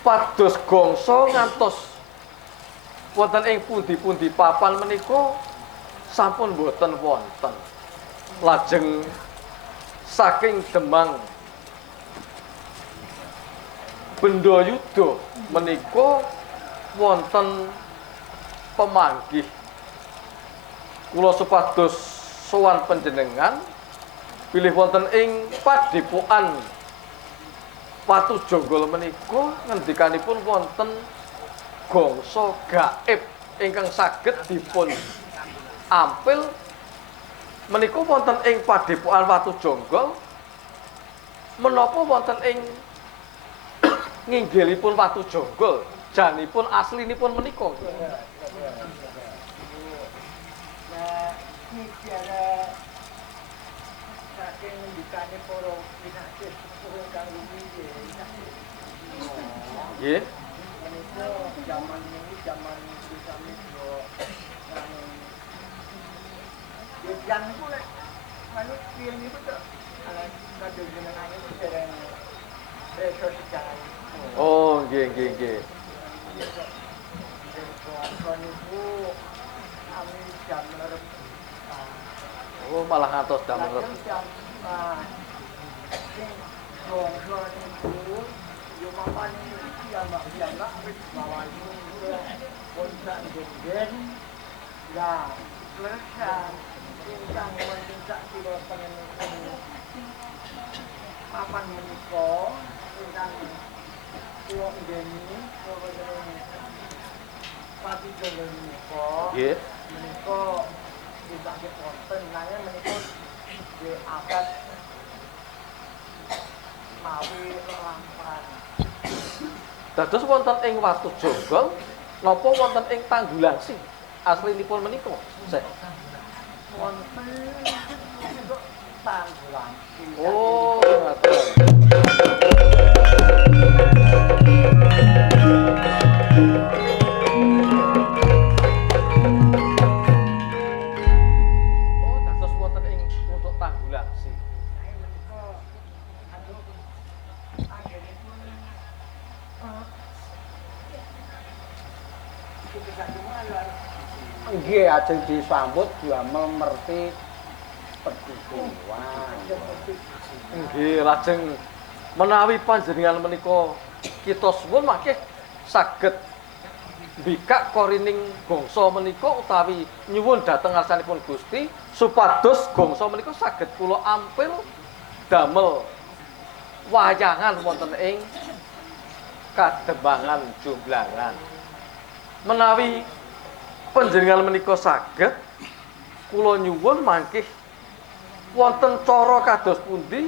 pados gongso ngantos wonten ing pundi-pundi papan menika sampun boten wonten. Lajeng saking Demang Bendayuda menika wonten pemanggih kula supados sowan panjenengan bilih wonten ing Padepokan Watu Jonggol menika ngendikanipun wonten gongso gaib ingkang saged dipun ampil menika wonten ing Padepokan Watu Jonggol menapa wonten ing nginggilipun Watu Jonggol janipun aslinipun menika Nggih. Zaman ini zaman sami yo yang itu lek manut piye niku to ala kadhe jenengane itu dereng reso sejarah. Oh, nggih. Kon niku ami jam lerep. Oh, malah ngantos jam lerep. Jam sing gongso niku yo mapan jambak wis bawa niku kontak gen. Lah, leresan ingkang wonten sak kira pengen papan menika ingkang kula ngeni pati jowo menika Nggih. menika tidak wonten nanging menika di abad mawi lampahan. Dados wonten ing Watu Jonggol napa wonten ing Tanggulangsi? Aslinipun menika, Sek. Wonten Tanggulang. Oh, ngaten. Oh, dados wonten ing untuk Tanggulangsi. Nggih ajeng disambut damel merti pedhukuhan. Nggih, lajeng menawi panjenengan menika kita suwun mangke saged mbikak korining gongso menika utawi nyuwun dhateng ngarsanipun Gusti supados gongso menika saged kula ampil damel wayangan wonten ing Kadembangan Jomblangan. Menawi panjenengan menika saged kula nyuwun mangke wonten cara kados pundi,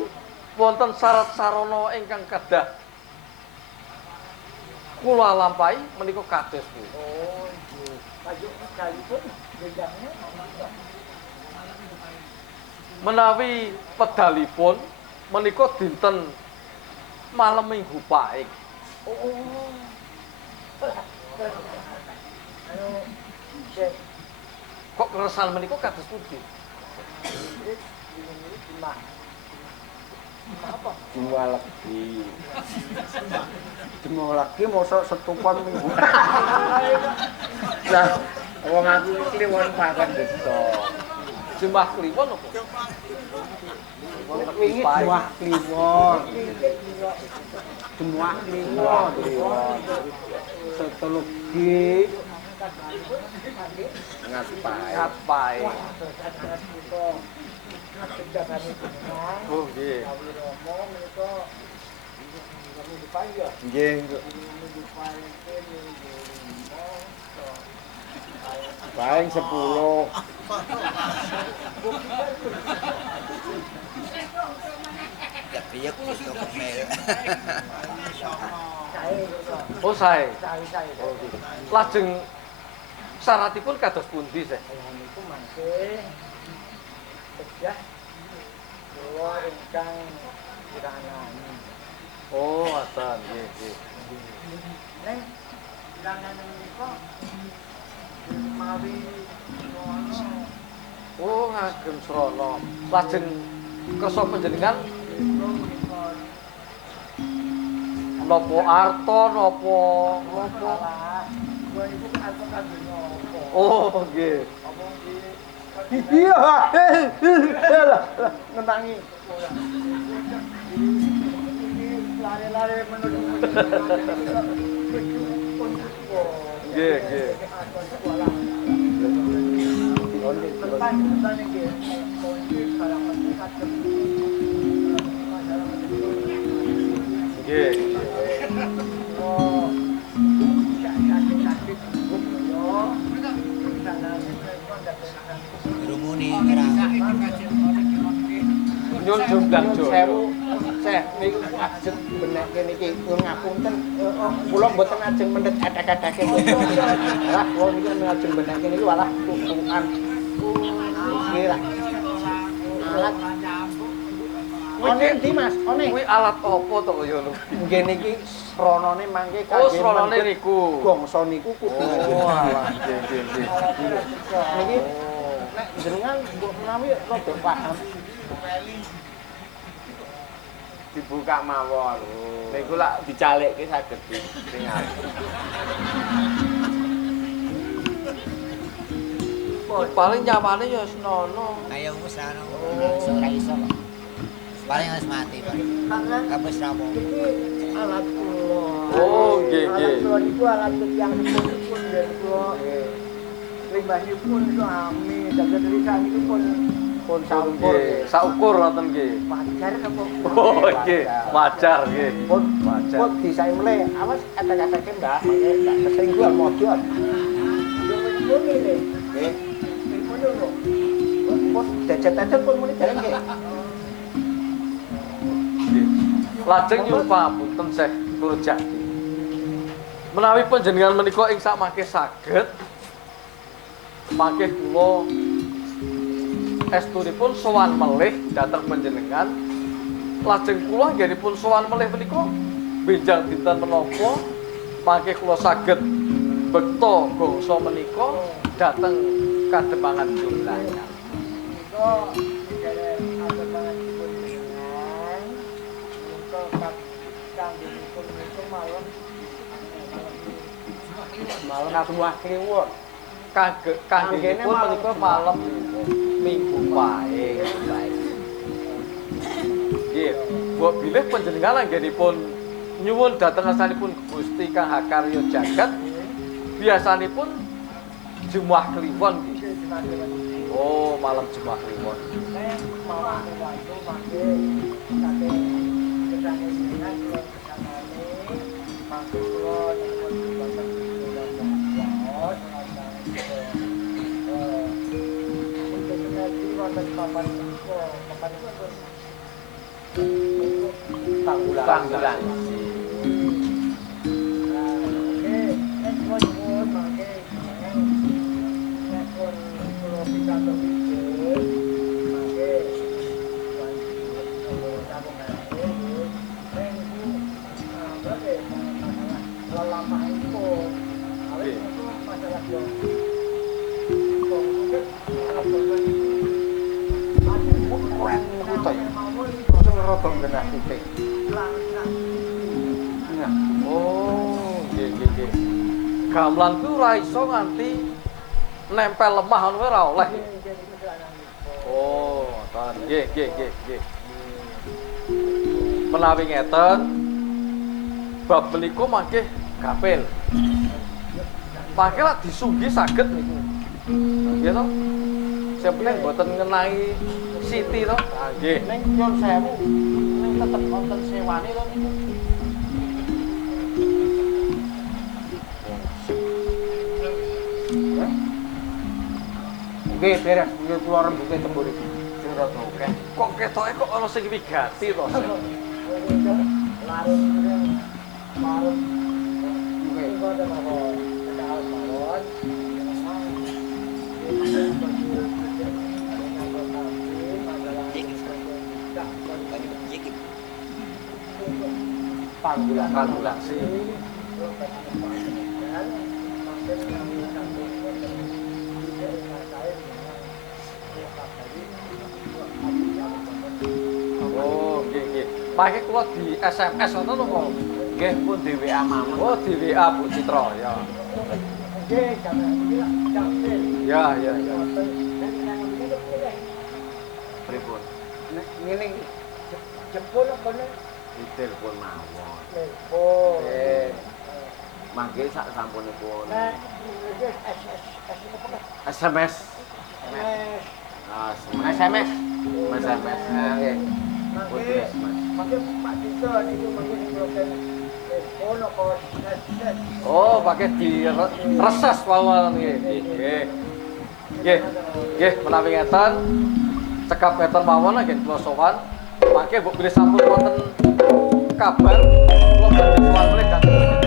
wonten syarat sarana ingkang kedah kula lampahi menika kados pundi. Oh, nggih. Pajuk kalipun bedane Menawi pedalipun menika dinten malem Minggu Pahing. oh. Anu Syekh Kok keresan menika kados pundi? ini gimana? Apa? Dua lagi. Demo lagi mosok setupan minggu. Lah, wong aku iki kliwon pakan desa. Jembah Kliwon apa? Wingi Juah Kliwon. Juah Kliwon. Setelugi ngapai. Oh nggih. Nggih. Paling 10. Oh sae. Lajeng syaratipun kados pundi, Seh? Niku mangke pejah kula ingkang kiranani. Oh, ngoten, nggih, nggih. Neng kiranani niku mawi ngono. Oh, ngagem srana. Lajeng kersa panjenengan napa arta napa Salah. Kula niku arep kangge ngopo? Oh, nggih. Apa nggih Iya, ngentangi. lare-lare menuju Nggih, nggih. Nggih. Nyun Jomblang Joyo. Saya niku ajeng benekke niki nyuwun ngapunten. Kula mboten ajeng mendhet adak-adake. Lah kula niku ajeng benekke niku walah kukukan. Iki lah. Alat. One ndi Mas? One. Kuwi alat apa to kaya ngono? Nggih niki sranane mangke Oh, kangge sranane mendhet niku. Bangsa niku kudu Oh, alah, nggih. niki nek jenengan mbok menawi rada paham. Dibuka mawon. Niku lak dicalekke saged ditingal. Paling nyamane ya senono. Ayo wis ana. Ora iso kok. Paling harus mati, Pak. Kabeh rampung. Alat kula. Oh, nggih. Kula niku alat yang pun yen kula limbahipun suami dados risan niku pun sampur. Nggih, saukur wonten nggih. Wajar apa? Oh, nggih, wajar nggih. Pun Wajar. pun disae mle. Awas etek-eteke Mbah, mangke tak kesengguan modon. Yo ngene. Nggih. Pun lho. Pun dejet-dejet pun muni jalan nggih. Lajeng nyuwun pamunten Syekh Nurjati. Menawi panjenengan menika ing sakmangke saged mangke kula estunipun sowan melih dhateng panjenengan. Lajeng kula anggenipun sowan melih menika benjang dinten menapa mangke kula saged bekta bangsa menika dhateng kademangan jumlahnya. Malam semua kliwon. Kanggenipun menika malam Minggu wae. Nggih, mbok bilih panjenengan anggenipun nyuwun dhateng asanipun Gusti Kang Hakarya Jagat. Biasanipun Jumat Kliwon nggih. Oh, malam Jumat Kliwon. Tanggulan. Oh, nggih. Gamelan ku ora iso nganti nempel lemah ngono ora oleh. Oh, ngoten. Nggih. Menawi ngeten bab menika mangke gapil. Mangke lak disunggi saged niku. Nggih to? Sing penting mboten ngenai Siti to. Nggih. Ning nyun sewu, ning tetep wonten sewane to niku. Nggih, beres. Nggih kula rembuke tembur iki. Sing rada akeh. Kok ketoke kok ana sing wigati to, Sek? Panggulan sih. Oh, nggih. Mangke kula di SMS ngoten lho kok. Nggih, pun di WA mawon. Oh, di WA Bu Citra ya. Nggih, jaman iki lak jampil. Ya. Pripun? Nek ngene iki jebul apa nek Ditelepon mawon. telepon. Mangke sak sampunipun. Nek iki SMS. SMS. SMS. Nggih. Mangke mangke Pak Dito niku mangke diprogram telepon apa SMS. Oh, pakai di reses mawon nggih. Nggih, menawi ngeten cekap ngeten mawon nggih kula sowan. Mangke mbok bilih sampun wonten kabar kula badhe sowan meneh dhateng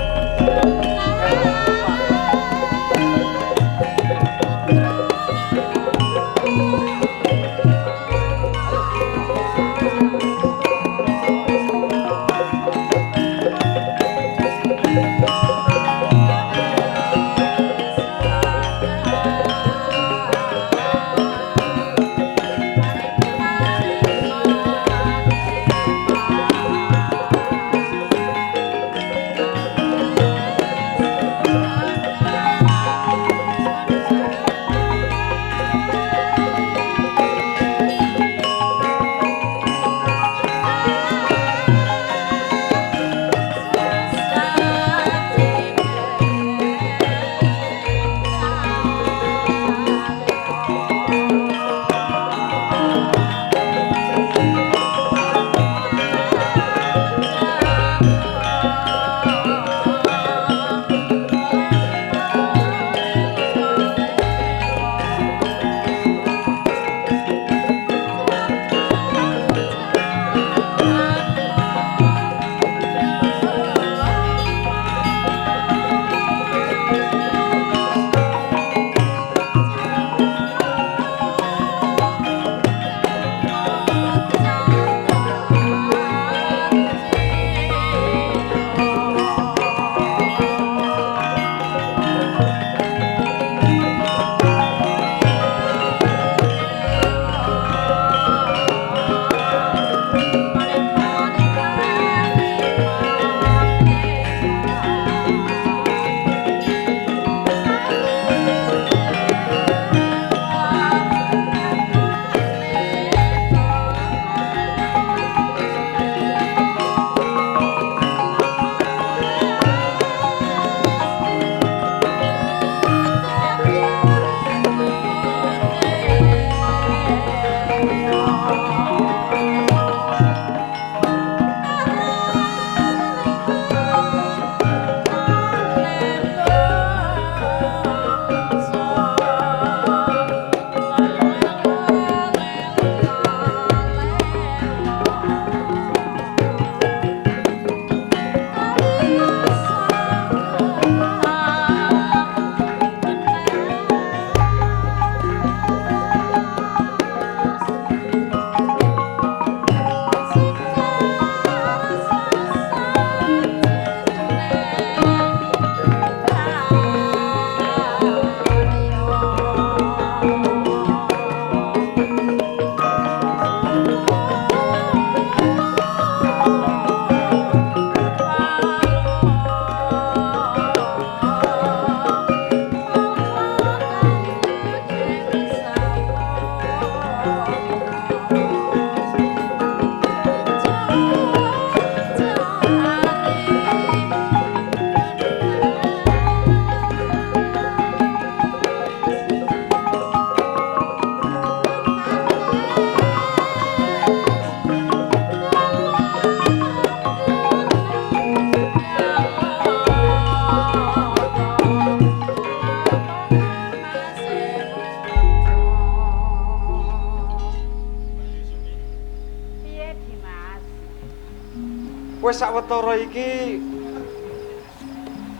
Wis sawetara iki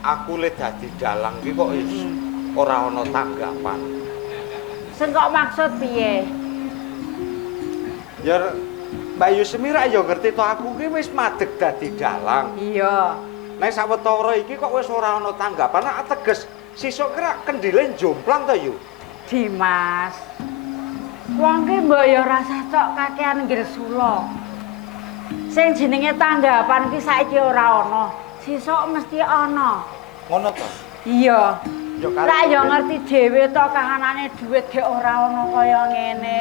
aku le dadi dalang iki kok ora ana tanggapan. Sing kok maksud piye? Ya Mbak Yusmi ra ya ngerti to aku ki wis madeg dadi dalang. Iya. Nek sawetara iki kok wis ora ana tanggapan, ateges sesuk kira kendile jomplang to yu. Dimas. Wong ki mbok ya rasa cok kakean gresula. Sing jenenge tanggapan ki saiki ora ana. Sesuk mesti ana. Ngono to? Iya. Ya karo Lah ya ngerti dhewe to kahanane dhuwit gek ora ana kaya ngene.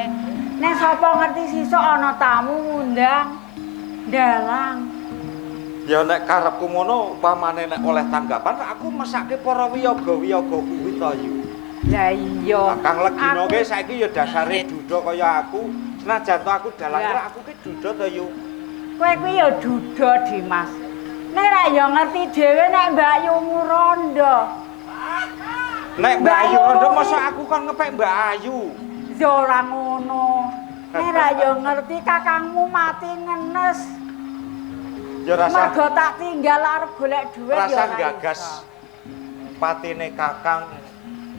Nek sapa ngerti sesuk ana tamu ngundang dalang. Ya nek karepku ngono upamane nek oleh tanggapan aku mesake para wiyaga-wiyaga kuwi to yu. Lah iya. Kang Legino Aku- ki saiki ya dasare duda kaya aku. Senajan to aku dalang kira aku ki duda to yu. Kowe kuwi ya duda Dimas. Nek ra ya ngerti dhewe nek Mbak Yumu rondo. Nek Mbak Ayu rondo mosok aku kon ngepek Mbak Ayu. Ya ora ngono. Nek ra ya ngerti kakangmu mati ngenes. Ya rasa Mergo tak tinggal arep golek dhuwit ya rasa ora gagas iso. patine Kakang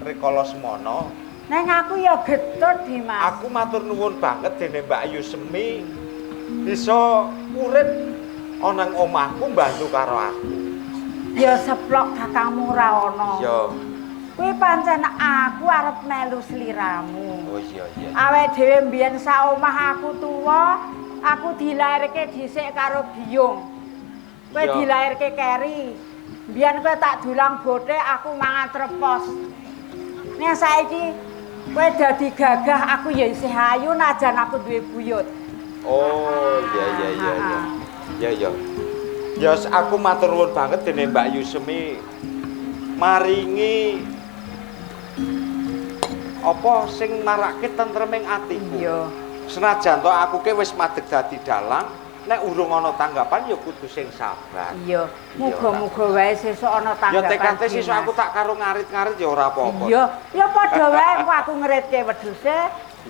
Rikala Semana. Neng aku ya getut Dimas. Aku matur nuwun banget dene Mbak Ayu Semi bisa urip ana ing omahku mbantu karo aku. Ya seplok kakangmu ora ana. Ya. Kuwi pancen aku arep melu sliramu. Oh iya iya. Awake dhewe mbiyen sak omah aku tuwa, aku dilairke dhisik karo Biyung. Kowe Iya. dilairke keri. Mbiyen kowe tak dulang bothek, aku mangan trepos. Nek saiki kowe dadi gagah, aku ya isih ayu najan aku duwe buyut. Oh iya iya iya iya. Ya ya. Ya aku matur nuwun banget dene Mbak Yusemi maringi apa sing marake tentreming atiku. Iya. Senajan to aku ke wis madeg dadi dalang, nek urung ana tanggapan ya kudu sing sabar. Iya, muga-muga wae sesuk ana Ya tanggapan. tekate sesuk Dimas. aku tak karo ngarit-ngarit ya ora apa-apa. Iya, ya padha wae engko aku ngeritke wedhuse,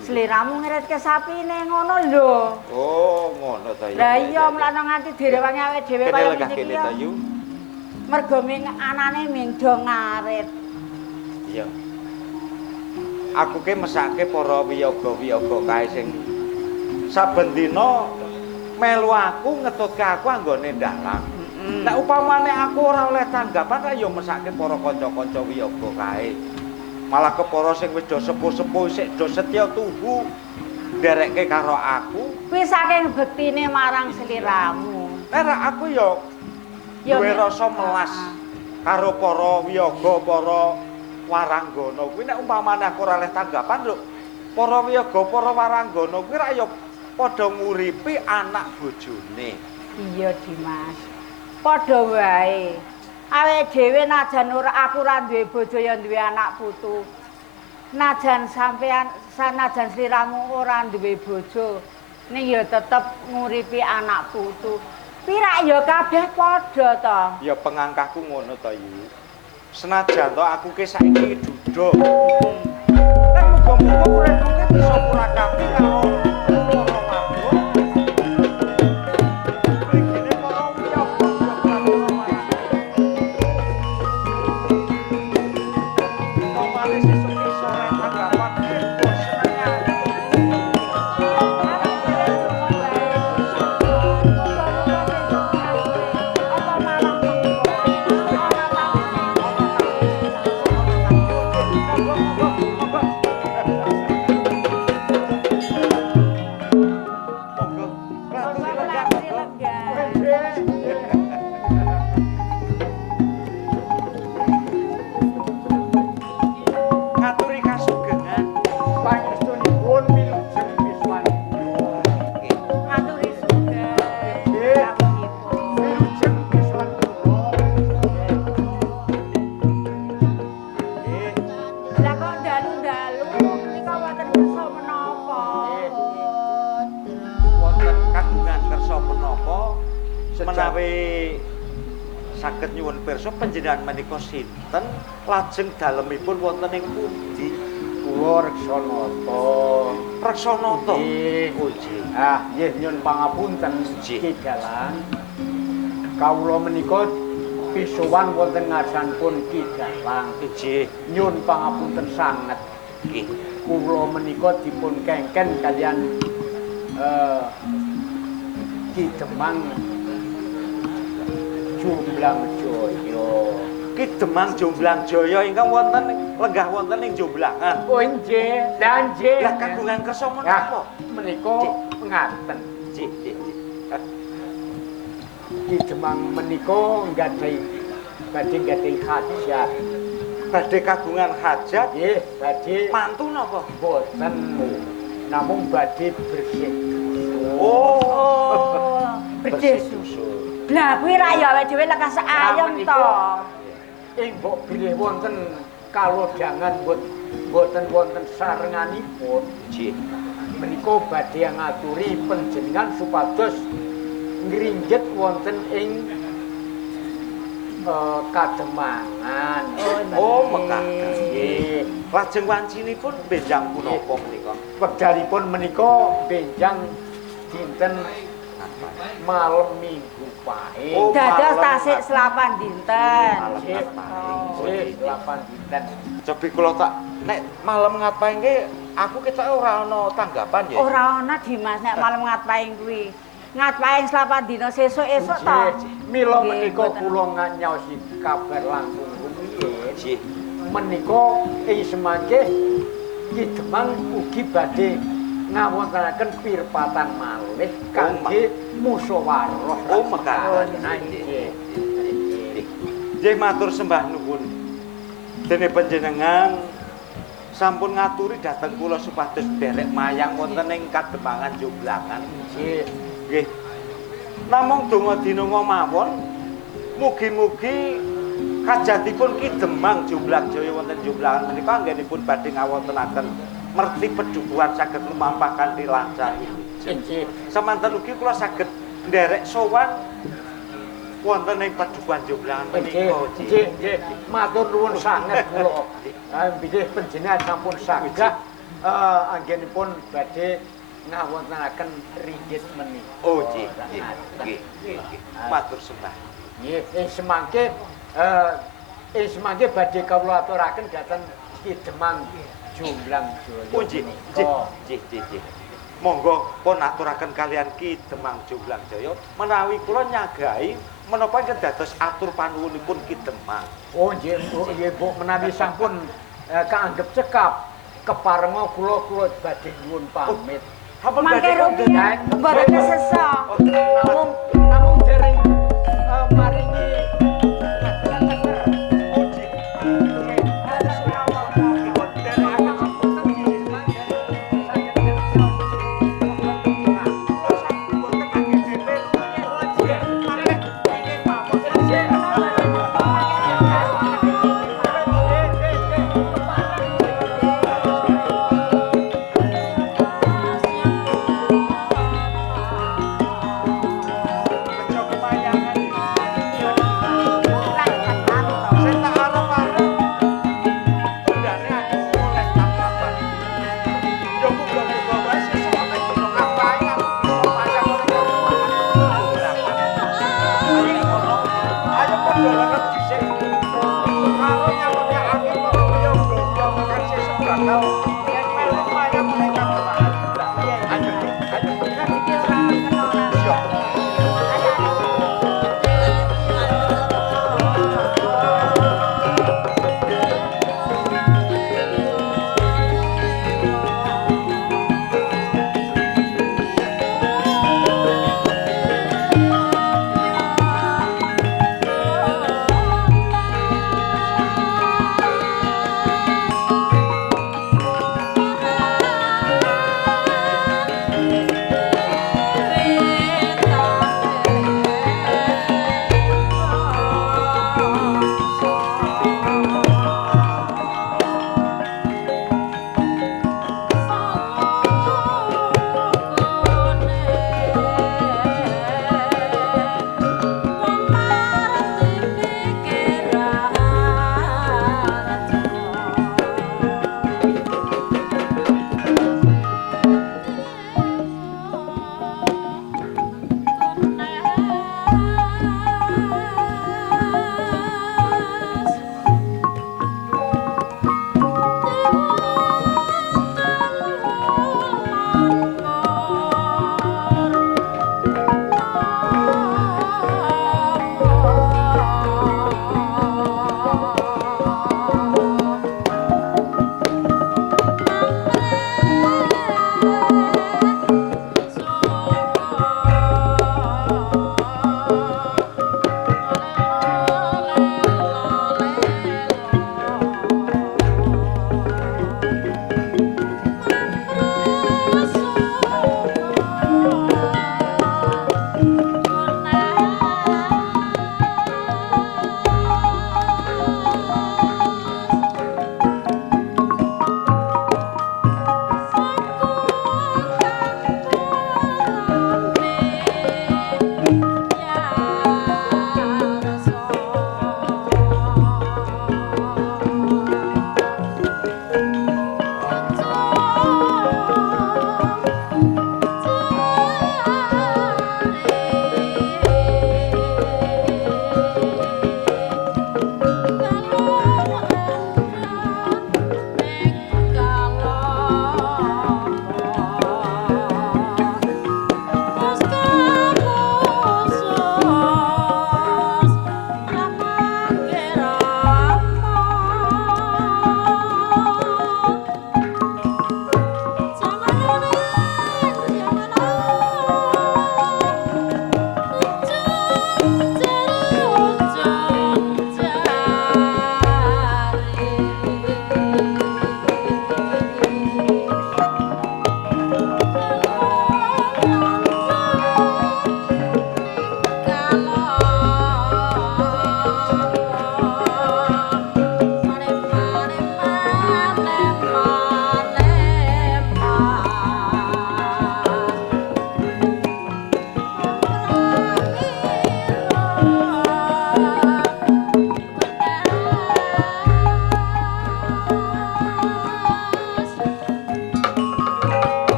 sliramu ngeritke sapine ngono lho. Oh, ngono ta ya. Lah iya mlana nganti direwangi awake dhewe Kene kaya legah ngene kene iki. ta ya. yu. Mergo ming anane ming do ngarit. Iya. Aku ke mesake para wiyaga-wiyaga kae sing saben dina melu aku ngetutke aku anggone dalang. Nek upamane aku ora oleh tanggapan ya mesake para kanca-kanca wiyaga kae. Malah kepara sing wis do sepuh-sepuh sik do setya tuhu nderekke karo aku. Kuwi saking bektine marang sliramu. Nek aku ya Ya, duwe Nek. rasa melas karo para wiyaga, para waranggana kuwi nek umpamane aku ora oleh tanggapan lho, para wiyaga, para waranggana kuwi ra ya padha nguripi anak bojone. Iya Dimas. Padha wae. Awake dhewe najan ora aku ora duwe bojo ya duwe anak putu. Najan sampean sanajan sliramu ora duwe bojo, ning ya tetep nguripi anak putu. Pirak ya kabeh padha to. Ya pengangkahku ngono to, Yu. Senajan to aku ke saiki duda. Nek muga-muga uripku ki bisa murakabi karo para wadon. Mrigine para wiyaga Pamane sesuk iso nek tanggapan ki seneng. Ngaturi kasugengan. Pangestunipun wilujeng Wiswanipun. Ngaturi sugih. Rawuhipun. Wilujeng Wiswanipun. Lah kok dalu-dalu nika wonten kersa menapa? Wonten kagungan kersa menapa menawi saged nyuwun pirsa panjenengan menika sinten lajeng dalemipun wonten ing pundi? Kula Reksanata. Reksanata. Nggih. Oh nggih. Ah, nggih nyun pangapunten Nggih. Ki Dalang. Kawula menika pisuwan wonten ngasanipun Ki Dalang. Nggih. Nyuwun pangapunten sanget. Nggih. Kula menika dipun kengken kalian Ki Demang Jomblang Jaya. Ki Demang Jomblang Jaya ingkang wonten lenggah wonten ing Jomblangan. Oh nggih, lah nggih. Lah kagungan kersa menapa? Menika ngaten. Nggih, nggih. Ki Demang menika badhe gadhahi hajat. Badhe kagungan hajat, Nggih, badhe mantu napa? boten namung badhe bersih. Oh, Bedes. Lah kuwi ra ya awake dhewe lekas ayem to. Ing mbok bilih wonten kalodhangan boten wonten sarenganipun. nggih. Menika badhe ngaturi panjenengan supados ngringgit wonten ing Kademangan. Oh, mekaten. Nggih. Lajeng wancinipun benjang punapa menika? Wekdalipun menika benjang dinten malam Minggu Pahing. Oh, Dados malam tasik Natal. selapan dinten. Malam Nggih, Natal. delapan dinten. Cobi kula tak nek malam ngapain ki aku ketoke ora ana tanggapan ya. Ora ana Dimas nek malam ngatpaing kuwi. Ngatpaing selapan dina sesuk-esuk to. Mila Nggih, menika mboten. kula nganyosi kabar langkung rumiyin. Nggih. Menika ing semangke Ki Demang ugi badhe ngawontenaken pirpatan malih kangge musyawarah. Oh, mekaten. Nggih. Nggih matur sembah nuwun. Dene panjenengan sampun ngaturi dhateng kula supados derek mayang wonten ing Kademangan Jomblangan. Nggih. Nggih. Namung donga dinunga mawon mugi-mugi kajatipun Ki Demang Jomblang Jaya wonten Jomblangan menika anggenipun badhe ngawontenaken merti pedukuhan saged lumampah kanthi lancar. Nggih. Semanten ugi kula saged nderek sowan wonten ing pedukuhan Jomblangan menika. Nggih, nggih. Matur nuwun sanget kula. Bilih panjenengan sampun sagah anggenipun badhe ngawontenaken ringgit menika. Oh, nggih, nggih, nggih, nggih. Matur sembah. Nggih, ing semangke badhe kawula aturaken dhateng Ki Demang Jomblang Jaya. Oh, nggih, nggih, nggih, nggih. Monggo pun aturaken kalian Ki Demang Jomblang Jaya menawi kula nyagahi menapa ingkang dados atur panuwunipun Ki Demang. Oh nggih, Bu, menawi sampun kaanggep cekap keparenga kula badhe nyuwun pamit. Sampun Mangke badhe rumiyin kondangan. mboten kesesa. Namung dereng maringi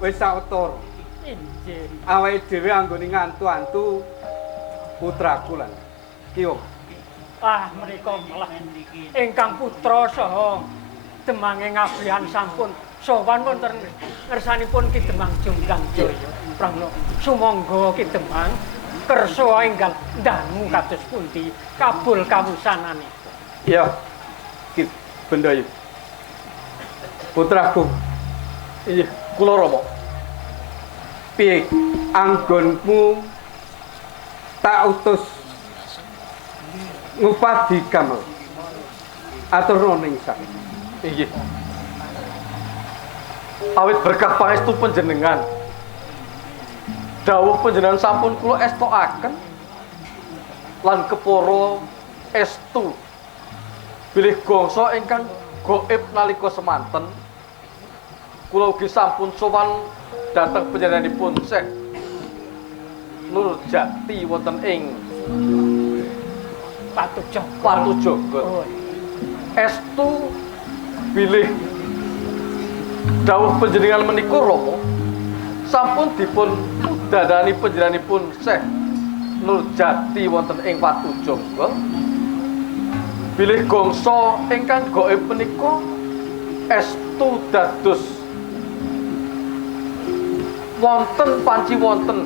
wis sawetara. Inggih. Awake dhewe anggone ngantu-antu putraku lan Kiyo. Ah, menika malah ingkang putra saha demange ngabrihan sampun sowan wonten ngersanipun Ki Demang Jomblang Jaya. Prangna sumangga Ki Demang kersa enggal dangu kados pundi kabul kawusanane. Iya. Ki Bendayu. Putraku. Iya, kula Rama. Piye anggonmu tak utus ngupadi Kamal. Aturna ning sak. Inggih. Awit berkah pangestu panjenengan. Dawuh panjenengan sampun kula estokaken lan kepara estu bilih gongso ingkang gaib nalika semanten. Kula ugi sampun sowan dhateng panjenenganipun Syekh Nurjati wonten ing Patujogot. Oh, Estu bilih dawuh panjenengan menika Rama sampun dipun udadani panjenenganipun Syekh Nurjati wonten ing Patujogot. Bilih gongso ingkang gaib menika estu dados wonten panci wonten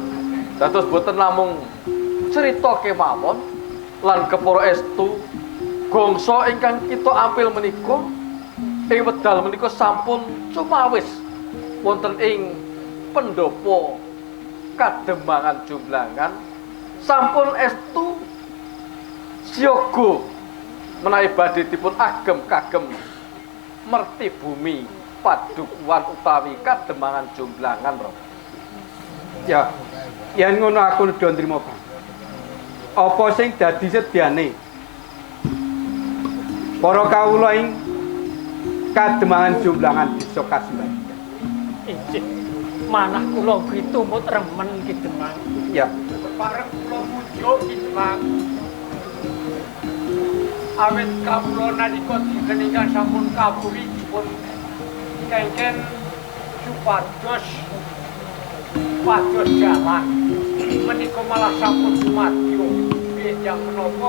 dados boten namung cerita kemawon lan kepara estu gongso ingkang kita ampil menika ing wedal menika sampun cumawis wonten ing pendopo Kademangan Jomblangan sampun estu siyaga menawi badhe dipun agem kagem merti bumi padukuhan utawi Kademangan Jomblangan Rama. Ya. Yen ngono aku nedha nrimo, Bang. Apa sing dadi sedyane para kawula ing Kademangan Jomblangan Desa Kasumbatan? inggih. Manah kula ugi tumut remen Ki Demang. Ya. Bareng kula mujuk Ki Demang. Awit kawula nalika digeningan sampun kaburi dipun kengken supados jalan. Menika malah sampun sumadyo. Bidang menapa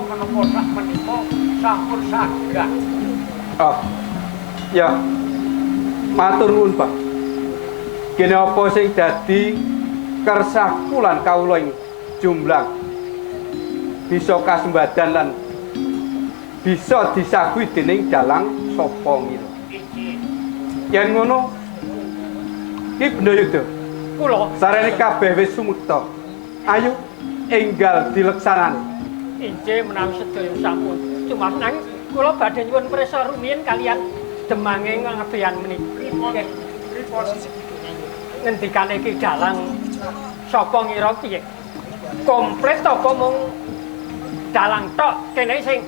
sak menika sampun sagah. Oh. Ya. Matur nuwun, Pak. Kene apa sing dadi kersaku lan kawula ing Jomblang bisa kasembadan lan bisa disagui dening dalang sapa ngira. Yen ngono Ki Bendayuda, Kula sarene kabeh wis sumekta. Ayo enggal dileksanani. inggih menawi sedaya sampun. Cuma nang kula badhe nyuwun prisa rumiyin kalian demange ngabehan meniki. Ngendikane Ki Dalang sapa ngira piye? Komplit apa mung dalang tok kene sing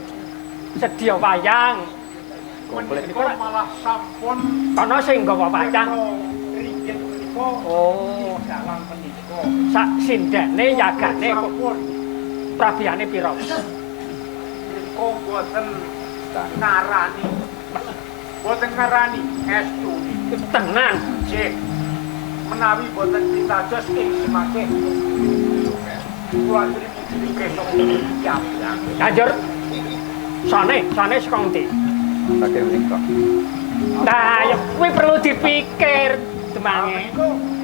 sedya wayang. Komplit malah sampun Kana sing nggawa wayang. ringgit menika Oh, dalang menika. sak sindene yagane Sampun prabiyane pira? menika boten ngarani. Boten ngarani estu. Tenan. Cek menawi boten pitados ing semake. Kula aturi besok jam. Lanjur. Sane saka ngendi? Saking mriku. Nah, ya kuwi perlu dipikir demange.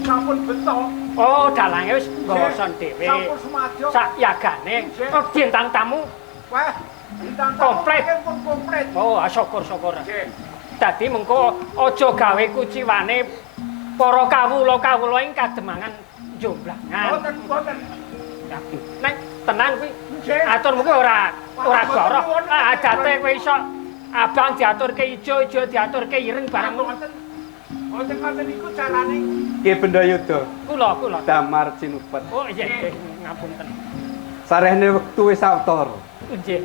Sampun beto. Oh, dalange wis nggawa dhewe. Sampun semadyo. Sak yagane. Oh, bintang tamu. Wah, bintang Komplit. pun komplit. Oh, syukur-syukur. Nggih. Dadi mengko aja gawe kuciwane para kawula-kawula ing Kademangan Jomblangan. Boten. Nek tenan kuwi Nggih. atur mengko ora goroh. Adate kowe iso abang diaturke ijo diaturke ireng bareng. Boten ngoten iku carane. Ki Bendayuda, Kula. damar cinupet. Oh iya, ngapunten. Sarehne wektu wis sawetara. Nggih.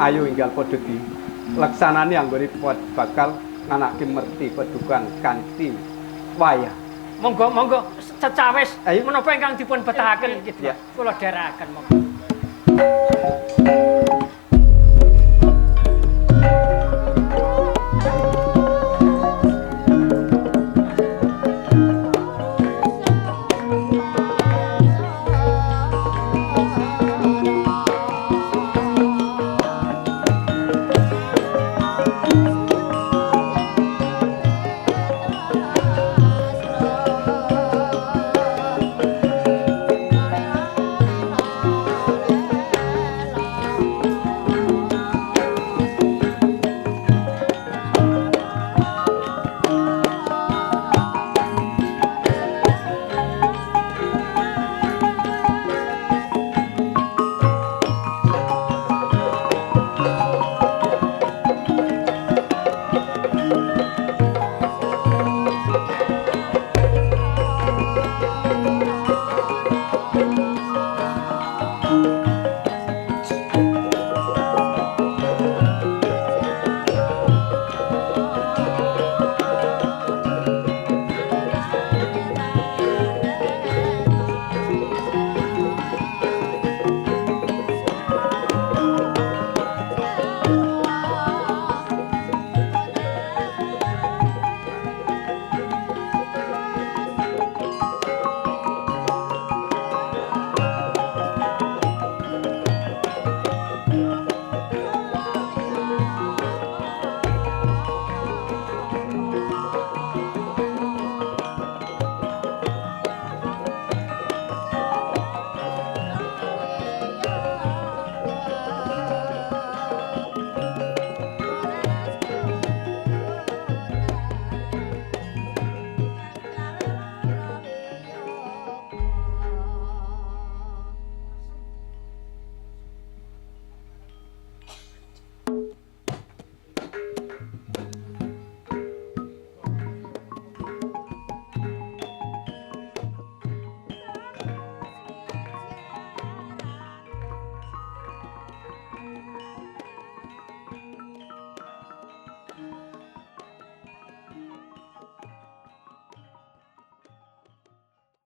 Ayo enggal padha dileksanani anggone bakal nganake merti padukan kanthi wayah. Monggo cecawis Ayo. menapa ingkang dipun betahaken iki. Ya. Kula dherekaken monggo.